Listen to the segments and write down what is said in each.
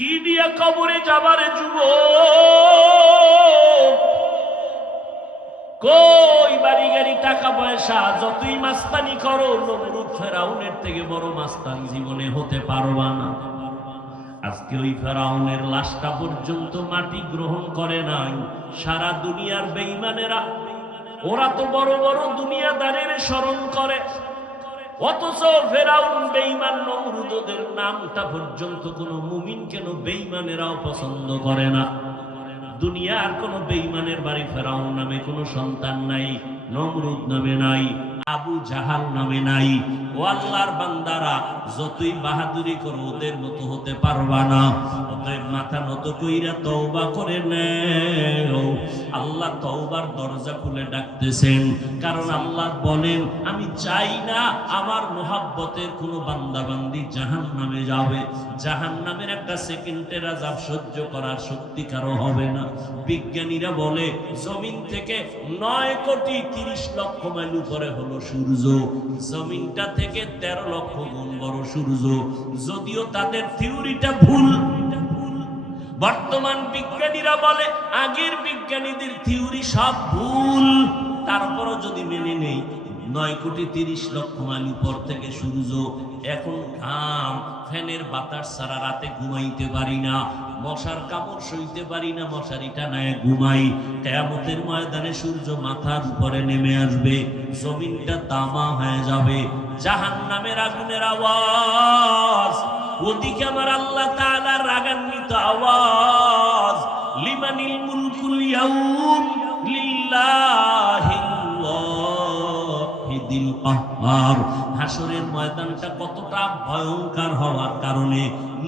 কি দিয়া কবরে যাবারে যুবক? কই বাড়ি গাড়ি টাকা পয়সা যতই মাস্তানি করো, নমরুদ ফেরাউনের থেকে বড় মাস্তান জীবনে হতে পারবা না। আজকে ওই ফেরাউনের লাশটা পর্যন্ত মাটি গ্রহণ করে নাই। সারা দুনিয়ার বেঈমানেরা, ওরা তো বড় বড় দুনিয়াদারের স্মরণ করে, অথচ ফেরাউন বেঈমান নমরুদ, ওদের নামটা পর্যন্ত কোনো মুমিন কেন বেঈমানেরাও পছন্দ করে না। দুনিয়ার কোন বেঈমানের বাড়ি ফেরাউন নামে কোনো সন্তান নাই, নমরুদ নামে নাই, আবু জাহাল নামে নাই। ও আল্লাহর বান্দারা, যতই বাহাদুরি করো ওদের মতো হতে পারবা না। অতএব মাথা নত কইরা তওবা করে নেও। আল্লাহ তওবার দরজা খুলে ডাকতেছেন, কারণ আল্লাহ বলেন আমি চাই না আমার মোহাব্বতের কোনো বান্দা বান্দি জাহান্নামে যাবে। জাহান্নামের একটা সেকেন্ডের আযাব সহ্য করার শক্তি কারো হবে না। বিজ্ঞানীরা বলে জমিন থেকে 9,30,00,000 মাইল উপরে হলো সূর্য, জমিনটা থেকে 13 লক্ষ গুণ বড় সূর্য। যদিও তাদের থিওরিটা ভুল, বর্তমান বিজ্ঞানীরা বলে আগের বিজ্ঞানীদের থিওরি সব ভুল, তারপরও যদি মেনে নেই 9,30,00,000 মাইল উপর থেকে সূর্য। এখন ঘাম, ফ্যানের বাতাস ছাড়া রাতে ঘুমাইতে পারি না, মশার কামড় সইতে পারি না, মশারিটা নায় ঘুমাই। কিয়ামতের ময়দানে সূর্য মাথার উপরে নেমে আসবে, জমিনটা তামা হয়ে যাবে, জাহান্নামের আগুনের আওয়াজ, ওদিকে আমার আল্লাহ তাআলার রাগান্বিত আওয়াজ, লিমানিল মুলকুল ইয়াউম লিল্লাহিল ওয়াহিদিল কাহ্হার। হাসরের ময়দানটা কতটা ভয়ঙ্কর হওয়ার কারণে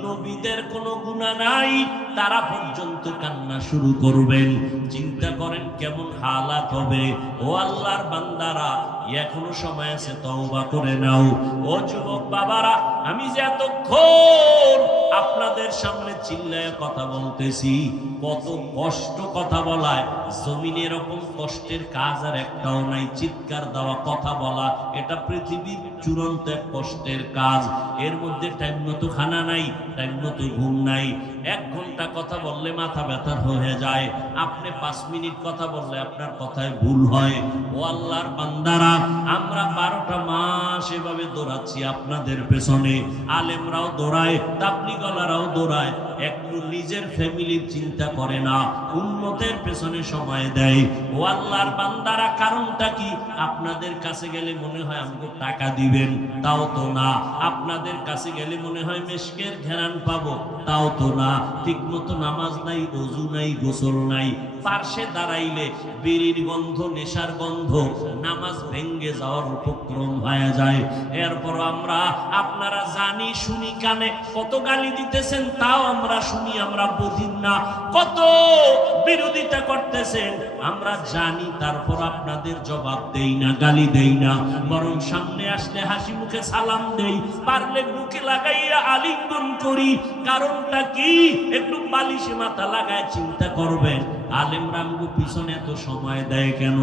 নবীদের কোনো গুনাহ নাই, তারা পর্যন্ত কান্না শুরু করবেন। চিন্তা করেন কেমন হালাত হবে। ও আল্লাহর বান্দারা, এখনো সময় আছে, তওবা করে নাও। ও যুবক বাবারা, আমি যে এতক্ষণ আপনাদের সামনে চিল্লায় কথা বলতেছি, কত কষ্ট কথা বলায়, জমিনে এরকম কষ্টের কাজ আর একটাও নাই। চিৎকার দেওয়া, কথা বলা, এটা পৃথিবীর চূড়ান্ত এক কষ্টের কাজ। এর মধ্যে টাইম মতো খানা নাই, টাইম মতো ঘুম নাই। 1 ঘন্টা কথা বললে মাথা ব্যথা হয়ে যায়, আপনি 5 মিনিট কথা বললে আপনার কথায় ভুল হয়। ও আল্লাহর বান্দারা, আমরা 12টা মাস এভাবে দৌড়াচ্ছি আপনাদের পেছনে। আলেমরাও দৌড়ায়, তাবলীগওয়ালারাও দৌড়ায়, একটু নিজের ফ্যামিলির চিন্তা করে না, উম্মতের পেছনে সময় দেয়। ও আল্লাহর বান্দারা, কারণটা কি? আপনাদের কাছে গেলে মনে হয় আমাকে টাকা দিবেন, তাও তো না। আপনাদের কাছে গেলে মনে হয় মেশকের ঘেরান পাবো, তাও তো না। ঠিক মতো নামাজ নাই, ওযু নাই, গোসল নাই, পার্শ্বে দাঁড়াইলে বিড়ির গন্ধ, নেশার গন্ধ, নামাজ ভেঙ্গে যাওয়ার উপক্রম হয়ে যায়। এরপর আমরা, আপনারা জানি শুনি, কানে কত গালি দিতেছেন, তাও আমরা শুনি, আমরা বুঝি না। কত বিরোধিতা করতেছেন, আমরা জানি, তারপর আপনাদের জবাব দেই না, গালি দেই না, বরং সামনে আসলে হাসি মুখে সালাম দেই, পারলে বুকে লাগাইয়া আলিঙ্গন করি। কারণটা কি? একটু বালিশে মাথা লাগায় চিন্তা করবেন, আলেমরা আমগো পিছনে এত সময় দেয় কেন?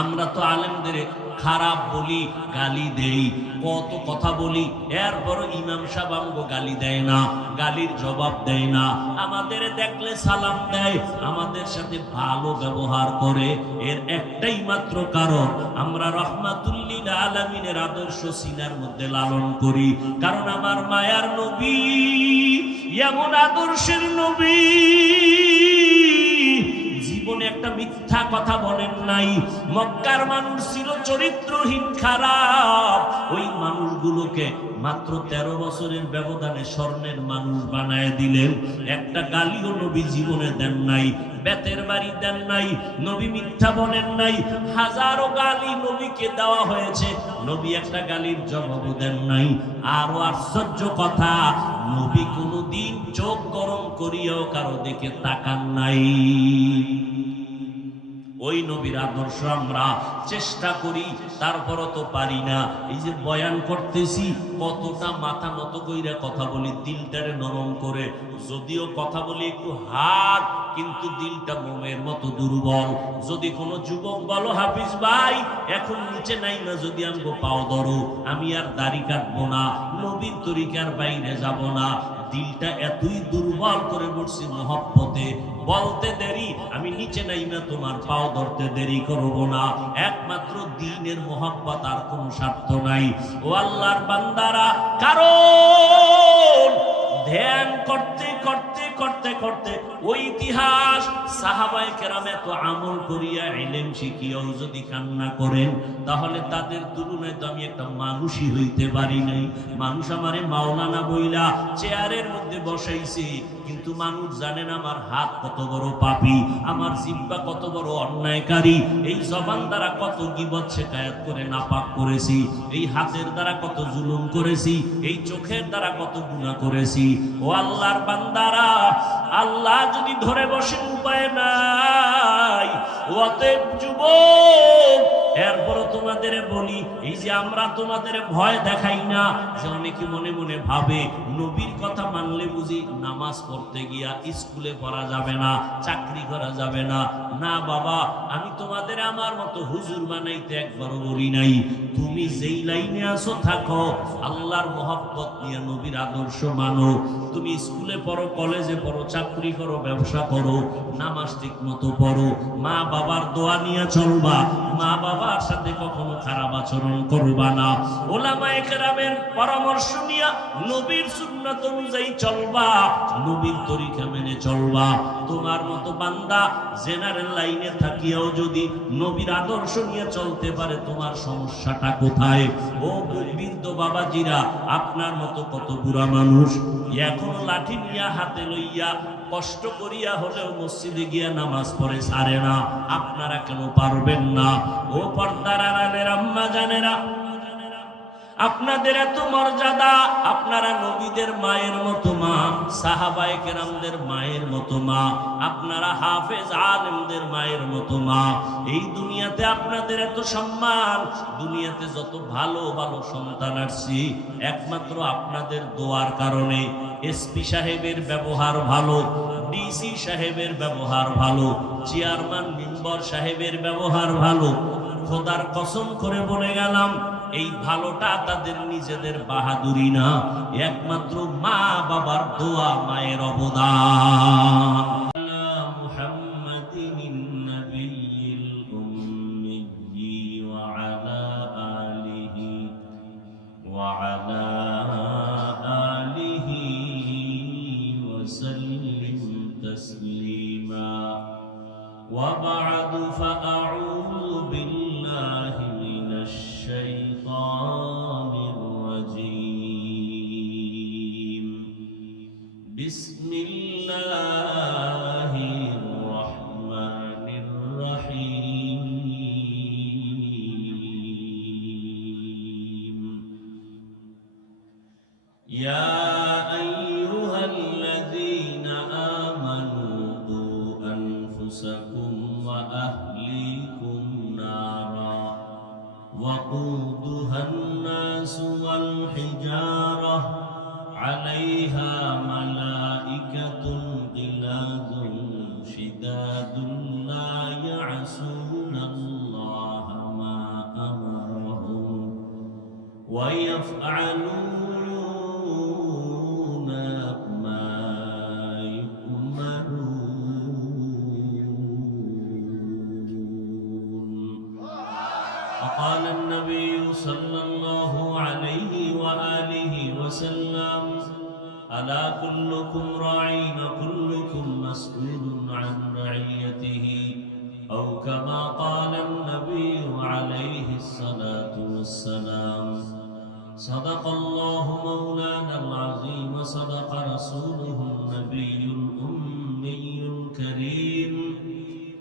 আমরা তো আলেমদের খারাপ বলি, গালি দেই, কত কথা বলি, এরপর ইমাম সাহেব আমগো গালি দেয় না, গালির জবাব দেয় না, আমাদের দেখলে সালাম দেয়, আমাদের সাথে ভালো ব্যবহার করে। এর একটাই মাত্র কারণ, আমরা রাহমাতুল লিল আলামিনের আদর্শ সিনার মধ্যে লালন করি। কারণ আমার মায়ার নবী এমন আদর্শের নবী, জীবনে একটা মিথ্যা কথা বলেন নাই। মক্কার মানুষ ছিল চরিত্রহীন, খারাপ, ওই মানুষগুলোকে মাত্র 13 বছরের ব্যবধানে স্বর্ণের মানুষ বানায় দিলেন। একটা গালিও নবী জীবনে দেন নাই, বেতের বাড়ি দেন নাই, নবী মিথ্যা বলেন নাই। হাজারো গালি নবীকে দেওয়া হয়েছে, নবী একটা গালির জবাবও দেন নাই। আরো আশ্চর্য কথা, নবী কোনোদিন চোখ গরম করিয়াও কারো দিকে তাকান নাই। ওই নবীর আদর্শ আমরা চেষ্টা করি, তারপরও তো পারি না। এই যে বয়ান করতেছি, কতটা মাথা নত কইরা কথা বলি, দিলটারে নরম করে। যদিও কথা বলি একটু হার্ড, কিন্তু দিলটা মোমের মতো দুর্বল। যদি কোনো যুবক বলো, হাফিজ ভাই এখন নিচে নাই না, যদি আমগো পাও ধরো, আমি আর দাড়ি কাটবো না, নবীর তরিকার বাইরে যাব না, দিলটা এতই দুর্বল দুর্বল করে পড়ছি মহব্বতে, বলতে দেরি, আমি নিচে নাইমা তোমার পাও ধরতে দেরি করব না, একমাত্র দ্বীনের মহব্বত, আর কোনো স্বার্থ নাই। ও আল্লাহর বান্দারা, কারণ ধ্যান করতে করতে করতে করতে ওই ইতিহাস সাহাবায়ে কেরাম এত আমল করিয়া ইলম শিখিয়াও যদি কান্না করেন, তাহলে তাদের তুলনায় তো আমি একটা মানুষই হইতে পারি নাই। মানুষ আমারে মাওলানা বইলা চেয়ারের মধ্যে বসাইছে, কিন্তু মানুষ জানেন আমার হাত কত বড় পাপী, আমার জিহ্বা কত বড় অন্যায়কারী, এই জবান দ্বারা কত গীবত শিকায়াত করে নাপাক করেছি, এই হাতের দ্বারা কত জুলুম করেছি, এই চোখের দ্বারা কত গুনাহ করেছি। ও আল্লাহর বান্দারা, আল্লাহ যদি ধরে বসেন উপায় নাই। অতএব যুবক, এরপরও তোমাদের বলি, এই যে আমরা তোমাদের ভয় দেখাই না, যে অনেকে মনে মনে ভাবে নবীর কথা মানলে বুঝি নামাজ পড়তে গিয়া স্কুলে পড়া যাবে না, চাকরি করা যাবে না। না বাবা, আমি তোমাদের আমার মতো হুজুর বানাইতে একবারও বলি নাই। তুমি যেই লাইনে আছো থাকো, আল্লাহর মহব্বত নিয়ে নবীর আদর্শ মানো। তুমি স্কুলে পড়ো, কলেজে পড়ো, চাকরি করো, ব্যবসা করো, নামাজ ঠিক মতো পড়ো, মা বাবার দোয়া নিয়ে চলবা, মা বাবার সাথে কখনো খারাপ আচরণ করবা না, ওলামায়ে কেরামের পরামর্শ নিয়ে নবীর সুন্নাত অনুযায়ী চলবা, নবীর তরিকা মেনে চলবা। তোমার মতো বান্দা জেনারেল লাইনে থাকিয়াও যদি নবীর আদর্শ নিয়ে চলতে পারে, তোমার সমস্যাটা কোথায়? ও বৃদ্ধ বাবাজিরা, আপনার মতো কত বুড়া মানুষ এখনো লাঠি নিয়ে হাতে লইয়া কষ্ট করিয়া হলেও মসজিদে গিয়া নামাজ পড়ে ছাড়ে না, আপনারা কেন পারবেন না? ও পর্দার আড়ালের আম্মা জানেরা, আপনাদের এত মর্যাদা, আপনারা নবীদের মায়ের মতো মা, সাহাবায়ে কেরামদের মায়ের মতো মা, আপনারা হাফেজ আলেমদের মায়ের মতো মা। এই দুনিয়াতে আপনাদের এত সম্মান, দুনিয়াতে যত ভালো ভালো সন্তান আসছে, একমাত্র আপনাদের দোয়ার কারণে। এসপি সাহেবের ব্যবহার ভালো, ডিসি সাহেবের ব্যবহার ভালো, চেয়ারম্যান মেম্বার সাহেবের ব্যবহার ভালো। খোদার কসম করে বলে গেলাম, এই ভালোটা তাদের নিজেদের বাহাদুরি না, একমাত্র মা বাবার দোয়া, মায়ের অবদান। وبعد فأعوذ بالله من الشيطان الرجيم. بسم الله الرحمن الرحيم. يا أيها الذين آمنوا قوا أنفسكم وأهليكم نارا وقودها الناس والحجارة عليها ملائكة غلاظ شداد لا يعصون الله ما أمرهم ويفعلون قال النبي صلى الله عليه وآله وسلم ألا كلكم راعين كلكم مسؤول عن رعيته أو كما قال النبي عليه الصلاة والسلام. صدق الله مولانا العظيم وصدق رسوله النبي الأمي الكريم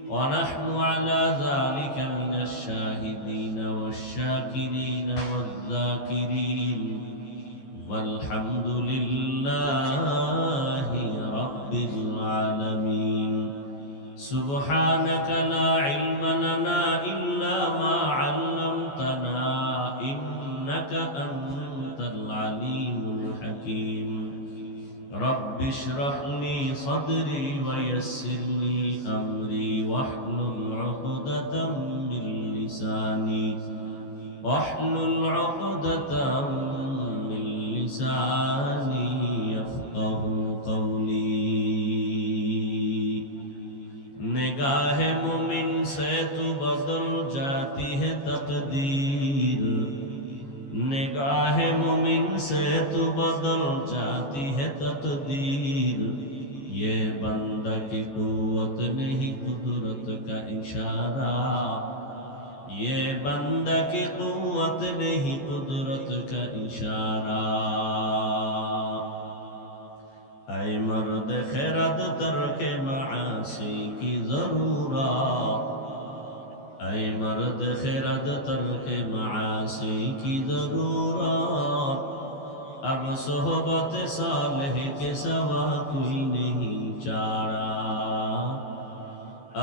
ونحن على ذلك من الشاهدين والشاكرين والذاكرين والحمد لله رب العالمين. سبحانك لا علم لنا إلا ما علمتنا إنك أنت العليم الحكيم. رب اشرح لي صدري ويسر لي أمري واحلل عقدة من لساني يفقه قولي. की कुव्वत नहीं कुदरत का इशारा, ये बंदा की कुव्वत नहीं कुदरत का इशारा। ऐ मर्द खैरत तर्के मासी की जरूरत, ऐ मर्द खैरत तर्के मासी की जरूरत, अब सोहबत सालेह के सवा कोई नहीं चारा,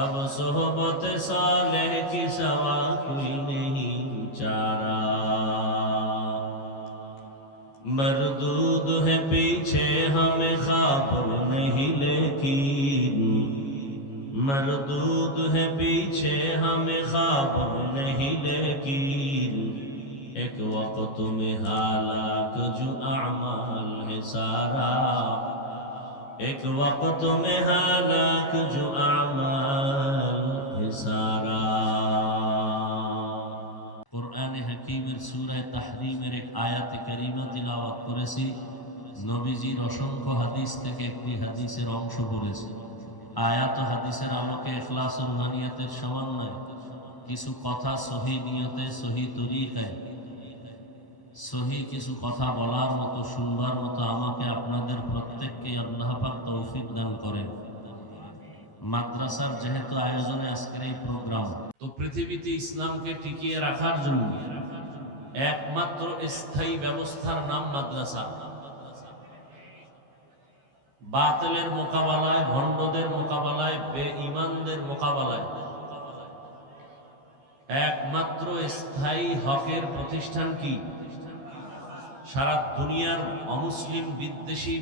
अब सोहबत सालेह के सवा कोई नहीं चारा। मरदूद है पीछे हमें ख्वाब नहीं लेकिन, मरदूद है पीछे हमें ख्वाब नहीं लेकिन, एक वक्त में हालाक जो अमाल है सारा, एक वक्त में हालाक जो अमाल है सारा। कुरान हकीमेर सूरा ताहरीमेर एक आयात करीमा तिलावत करेছি, নবীজির অসংখ্য হাদিস থেকে একটি হাদিসের অংশ বলেছি। আয়াত ও হাদিসের আলোকে ইখলাস ও রুহানিয়াতের সমন্বয়ে কিছু কথা সহি নিয়তে সহি তরিকায় সহি কিছু কথা বলার মতো শুনবার মতো আমাকে আপনাদের প্রত্যেককে আল্লাহ পাক তৌফিক দান করেন। মাদ্রাসার যেহেতু আয়োজনে আজকের এই প্রোগ্রাম, তো পৃথিবীতে ইসলামকে টিকিয়ে রাখার জন্য একমাত্র স্থায়ী ব্যবস্থার নাম মাদ্রাসা। বাতিলের মোকাবেলায়, ভণ্ডদের মোকাবেলায়, বেঈমানদের মোকাবেলায় একমাত্র স্থায়ী হকের প্রতিষ্ঠান কি? সারা দুনিয়ার অমুসলিম বিদ্বেষী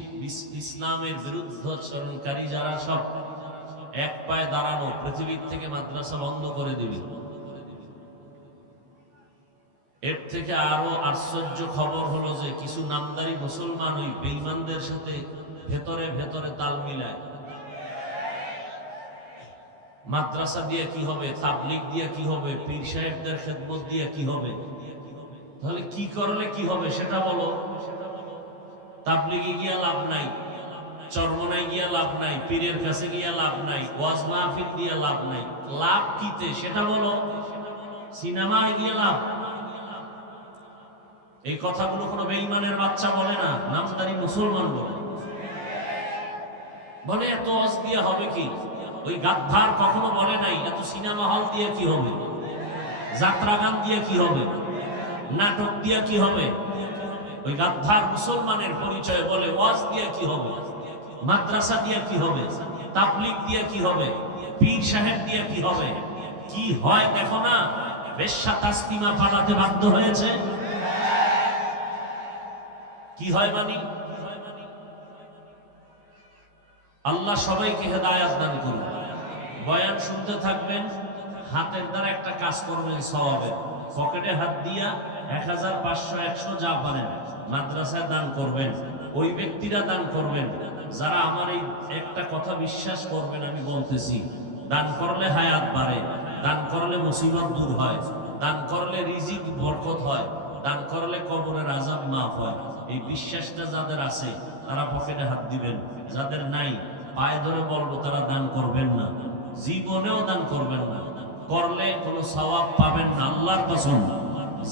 ইসলামের বিরুদ্ধাচরণকারী যারা সব এক পায়ে দাঁড়ানো, পৃথিবীর থেকে মাদ্রাসা বন্ধ করে দিবে। এর থেকে আরো আশ্চর্য খবর হলো যে কিছু নামদারি মুসলমান ওই বেঈমানদের সাথে ভেতরে ভেতরে তাল মিলায়। মাদ্রাসা দিয়ে কি হবে, তাবলীগ দিয়ে কি হবে, পীর সাহেবদের খেদমত দিয়ে কি হবে? তাহলে কি করলে কি হবে সেটা বলো। তাবলীগে গিয়া লাভ নাই, চরমনায় গিয়া লাভ নাই, পীরের কাছে গিয়া লাভ নাই, ওয়াজ মাহফিল দিয়ে লাভ নাই। লাভ কিতে সেটা বলো। সিনেমায় গিয়ে লাভ? এই কথাগুলো কোনো বেঈমানের বাচ্চা বলে না, নামদারি মুসলমান বলে। বলে এত ওয়াজ দিয়ে হবে কি? ওই গাদ্দার কখনো বলে নাই এত সিনেমা হল দিয়ে কি হবে, যাত্রা গান দিয়ে কি হবে, নাটক দিয়ে কি হবে। ওই গাদ্দার মুসলমানের পরিচয় বলে ওয়াজ দিয়ে কি হবে, মাদ্রাসা দিয়ে কি হবে, তাবলীগ দিয়ে কি হবে, পীর সাহেব দিয়ে কি হবে। কি হয় দেখো না, বেশ্যা তাসলিমা পালাতে বাধ্য হয়েছে। কি হয় মানি? আল্লাহ সবাইকে হেদায়েত দান করুন। বয়ান শুনতে থাকবেন, হাতের দ্বারা একটা কাজ করবেন সওয়াবের। পকেটে হাত দিয়া 1000, 500, 100 যা পারেন মাদ্রাসায় দান করবেন। ওই ব্যক্তিরা দান করবেন যারা আমার এই একটা কথা বিশ্বাস করবেন। আমি বলতেছি, দান করলে হায়াত বাড়ে, দান করলে মুসিবত দূর হয়, দান করলে রিজিক বরকত হয়, দান করলে কবরের আযাব মাফ হয়। এই বিশ্বাসটা যাদের আছে তারা পকেটে হাত দিবেন, যাদের নাই পায়ে ধরে বলবো তারা দান করবেন না, জীবনেও দান করবেন না। করলে কোনো সওয়াব পাবেন না, আল্লাহর কসম।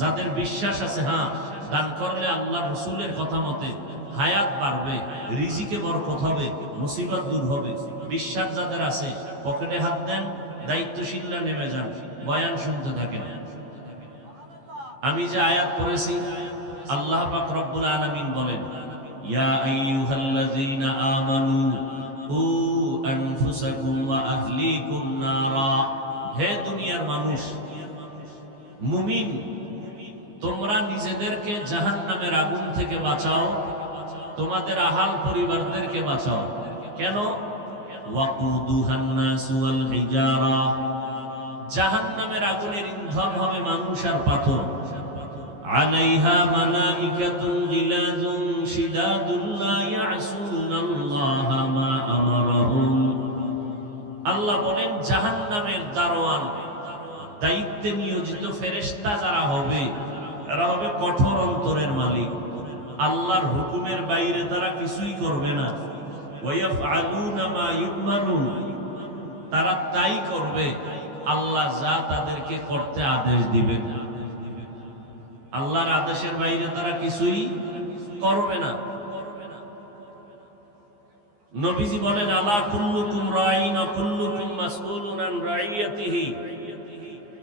যাদের বিশ্বাস আছে হ্যাঁ দান করলে আল্লাহ রাসূলের কথা মতে হায়াত বাড়বে, রিজিকে বরকত হবে, মুসিবত দূর হবে, বিশ্বাস যাদের আছে পকেটে হাত দেন, দায়িত্বশীলরা নেমে যান, বয়ান শুনতে থাকেন। আমি যে আয়াত পড়েছি, আল্লাহ পাক রব্বুল আলামিন বলেন, ইয়া আইয়ুহাল্লাযীনা আমানু উ আনফুসাকুম ওয়া আহলিকুম নারা। হে দুনিয়ার মানুষ, মুমিন, তোমরা নিজেদেরকে জাহান্নামের আগুন থেকে বাঁচাও, তোমাদের আহাল পরিবারদেরকে বাঁচাও। কেন? ওয়াকুদুহান নাসু ওয়াল হিজারা। জাহান্নামের আগুনের ইন্ধন হবে মানুষ আর পাথর। আলাইহা মালাইকাতুন গিলাযুন শিদাদুন লা ইয়াসুনাল্লাহা মা আমারাহুম। আল্লাহ বলেন জাহান্নামের দারোয়ান, দায়িত্বে নিয়োজিত ফেরেশতা যারা হবে, এরা হবে কঠোর অন্তরের মালিক। আল্লাহর হুকুমের বাইরে তারা কিছুই করবে না, ওয়ায়াফআলুনা মা ইউমারুন, তারা তাই করবে আল্লাহ যা তাদেরকে করতে আদেশ দিবেন। আল্লাহর আদেশের বাইরে তারা কিছুই করবে না। নবীজি বলেন, আলা কুল্লুকুম রাঈন ওয়া কুল্লুকুম মাসউলুন আন রাইয়াতিহি।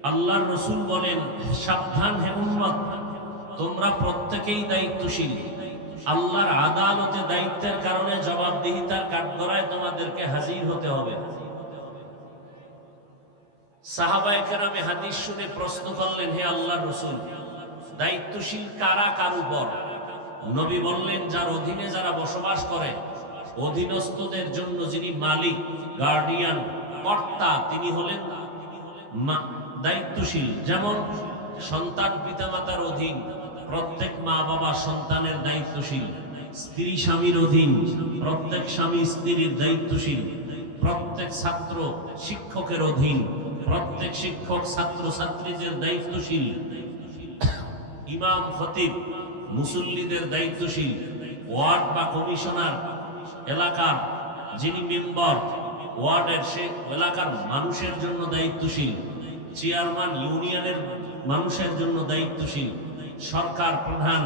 আল্লাহর রাসূল বলেন, সাবধান হে উম্মত, তোমরা প্রত্যেকেই দায়িত্বশীল। আল্লাহর আদালতে দায়িত্বের কারণে জবাবদিহিতার কাঠগড়ায় তোমাদেরকে হাজির হতে হবে। সাহাবায়ে কেরামে হাদিস শুনে প্রশ্ন করলেন, হে আল্লাহর রাসূল, দায়িত্বশীল কারা কার উপর? নবী বললেন, যার অধীনে যারা বসবাস করে, অধীনস্থদের জন্য যিনি মালিক, গার্ডিয়ান, কর্তা, তিনি হলেন দায়িত্বশীল। যেমন সন্তান পিতামাতার অধীন, প্রত্যেক মা বাবা সন্তানের দায়িত্বশীল। স্ত্রী স্বামীর অধীন, প্রত্যেক স্বামী স্ত্রীর দায়িত্বশীল। প্রত্যেক ছাত্র শিক্ষকের অধীন, প্রত্যেক শিক্ষক ছাত্র ছাত্রীদের দায়িত্বশীল। ইমাম খতিব মুসল্লিদের দায়িত্বশীল। ওয়ার্ড বা কমিশনার এলাকার যিনি মেম্বার ওয়ার্ডের, সে এলাকার মানুষের জন্য দায়িত্বশীল। চেয়ারম্যান ইউনিয়নের মানুষের জন্য দায়িত্বশীল। সরকার প্রধান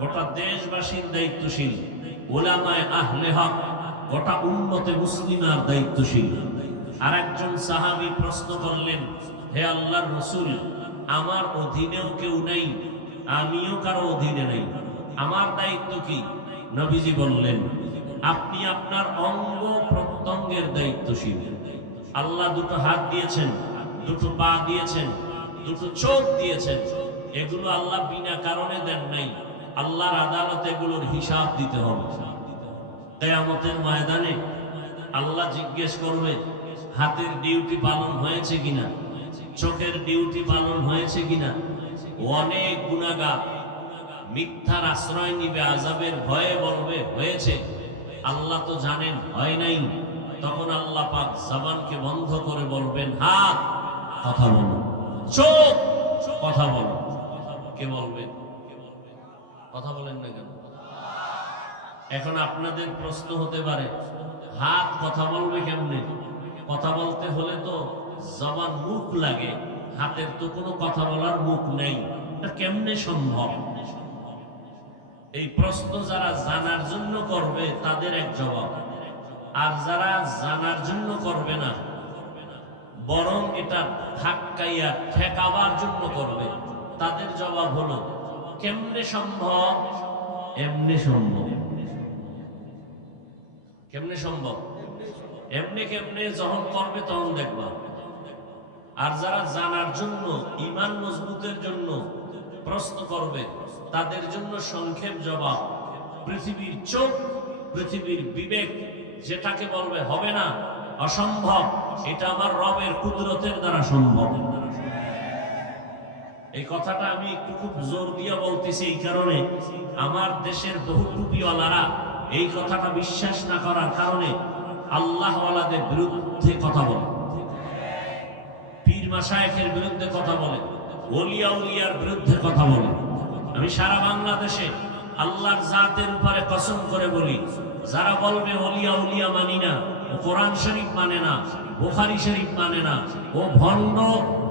গোটা দেশবাসীর দায়িত্বশীল। উলামায়ে আহলে হক গোটা উম্মতে মুসলিমার দায়িত্বশীল। আর একজন সাহাবী প্রশ্ন করলেন, হে আল্লাহর রাসূল, আমার অধীনেও কেউ নেই, আমিও কারো অধীনে নেই, আমার দায়িত্ব কি? নবীজি বললেন, আপনি আপনার অঙ্গ প্রত্যঙ্গের দায়িত্বশীল। আল্লাহ দুটো হাত দিয়েছেন, দুটো পা দিয়েছেন, দুটো চোখ দিয়েছেন, এগুলো আল্লাহ বিনা কারণে দেন নাই। আল্লাহর আদালতে এগুলোর হিসাব দিতে হবে। কিয়ামতের ময়দানে আল্লাহ জিজ্ঞেস করবে, হাতের ডিউটি পালন হয়েছে কিনা, চোখের ডিউটি পালন হয়েছে কিনা। অনেক গুনাহগার মিথ্যার আশ্রয় নিবে, আযাবের ভয়ে বলবে হয়েছে। আল্লাহ তো জানেন হয় নাই। তখন আল্লাহ পাক জবানকে বন্ধ করে বলবেন, হাত কথা বলো, চোখ কথা বলো। কে বলবে? কথা বলেন না কেন? এখন আপনাদের প্রশ্ন হতে পারে, হাত কথা বলবে কেমনে? কথা বলতে হলে তো জবান, মুখ লাগে, হাতের তো কোনো কথা বলার মুখ নেই, এটা কেমনে সম্ভব? এই প্রশ্ন যারা জানার জন্য করবে তাদের এক জবাব, আর যারা জানার জন্য করবে না, বরং এটা ধাক্কাইয়া ঠেকাবার জন্য করবে, তাদের জবাব হলো, কেমনে সম্ভব? এমনি সম্ভব। কেমনে সম্ভব? এমনি কেমনে যখন করবে তখন দেখবা। আর যারা জানার জন্য, ঈমান মজবুতের জন্য প্রশ্ন করবে, তাদের জন্য সংক্ষেপ জবাব, পৃথিবীর চোখ, পৃথিবীর বিবেক যেটাকে বলবে হবে না, অসম্ভব, এটা আমার রবের কুদরতের দ্বারা সম্ভব। এই কথাটা আমি একটু খুব জোর দিয়ে বলতেছি এই কারণে, আমার দেশের বহু টুপিওয়ালারা এই কথাটা বিশ্বাস না করার কারণে আল্লাহওয়ালাদের বিরুদ্ধে কথা বলে, পীর মাশায়েখের বিরুদ্ধে কথা বলে, ওলিয়া উলিয়ার বিরুদ্ধে কথা বলে। আমি সারা বাংলাদেশে আল্লাহর জাতের উপরে কসম করে বলি, যারা বলবে ওলিয়া উলিয়া মানি না, ও কোরআন শরীফ মানে না, বুখারী শরীফ মানে না, ও ভণ্ড,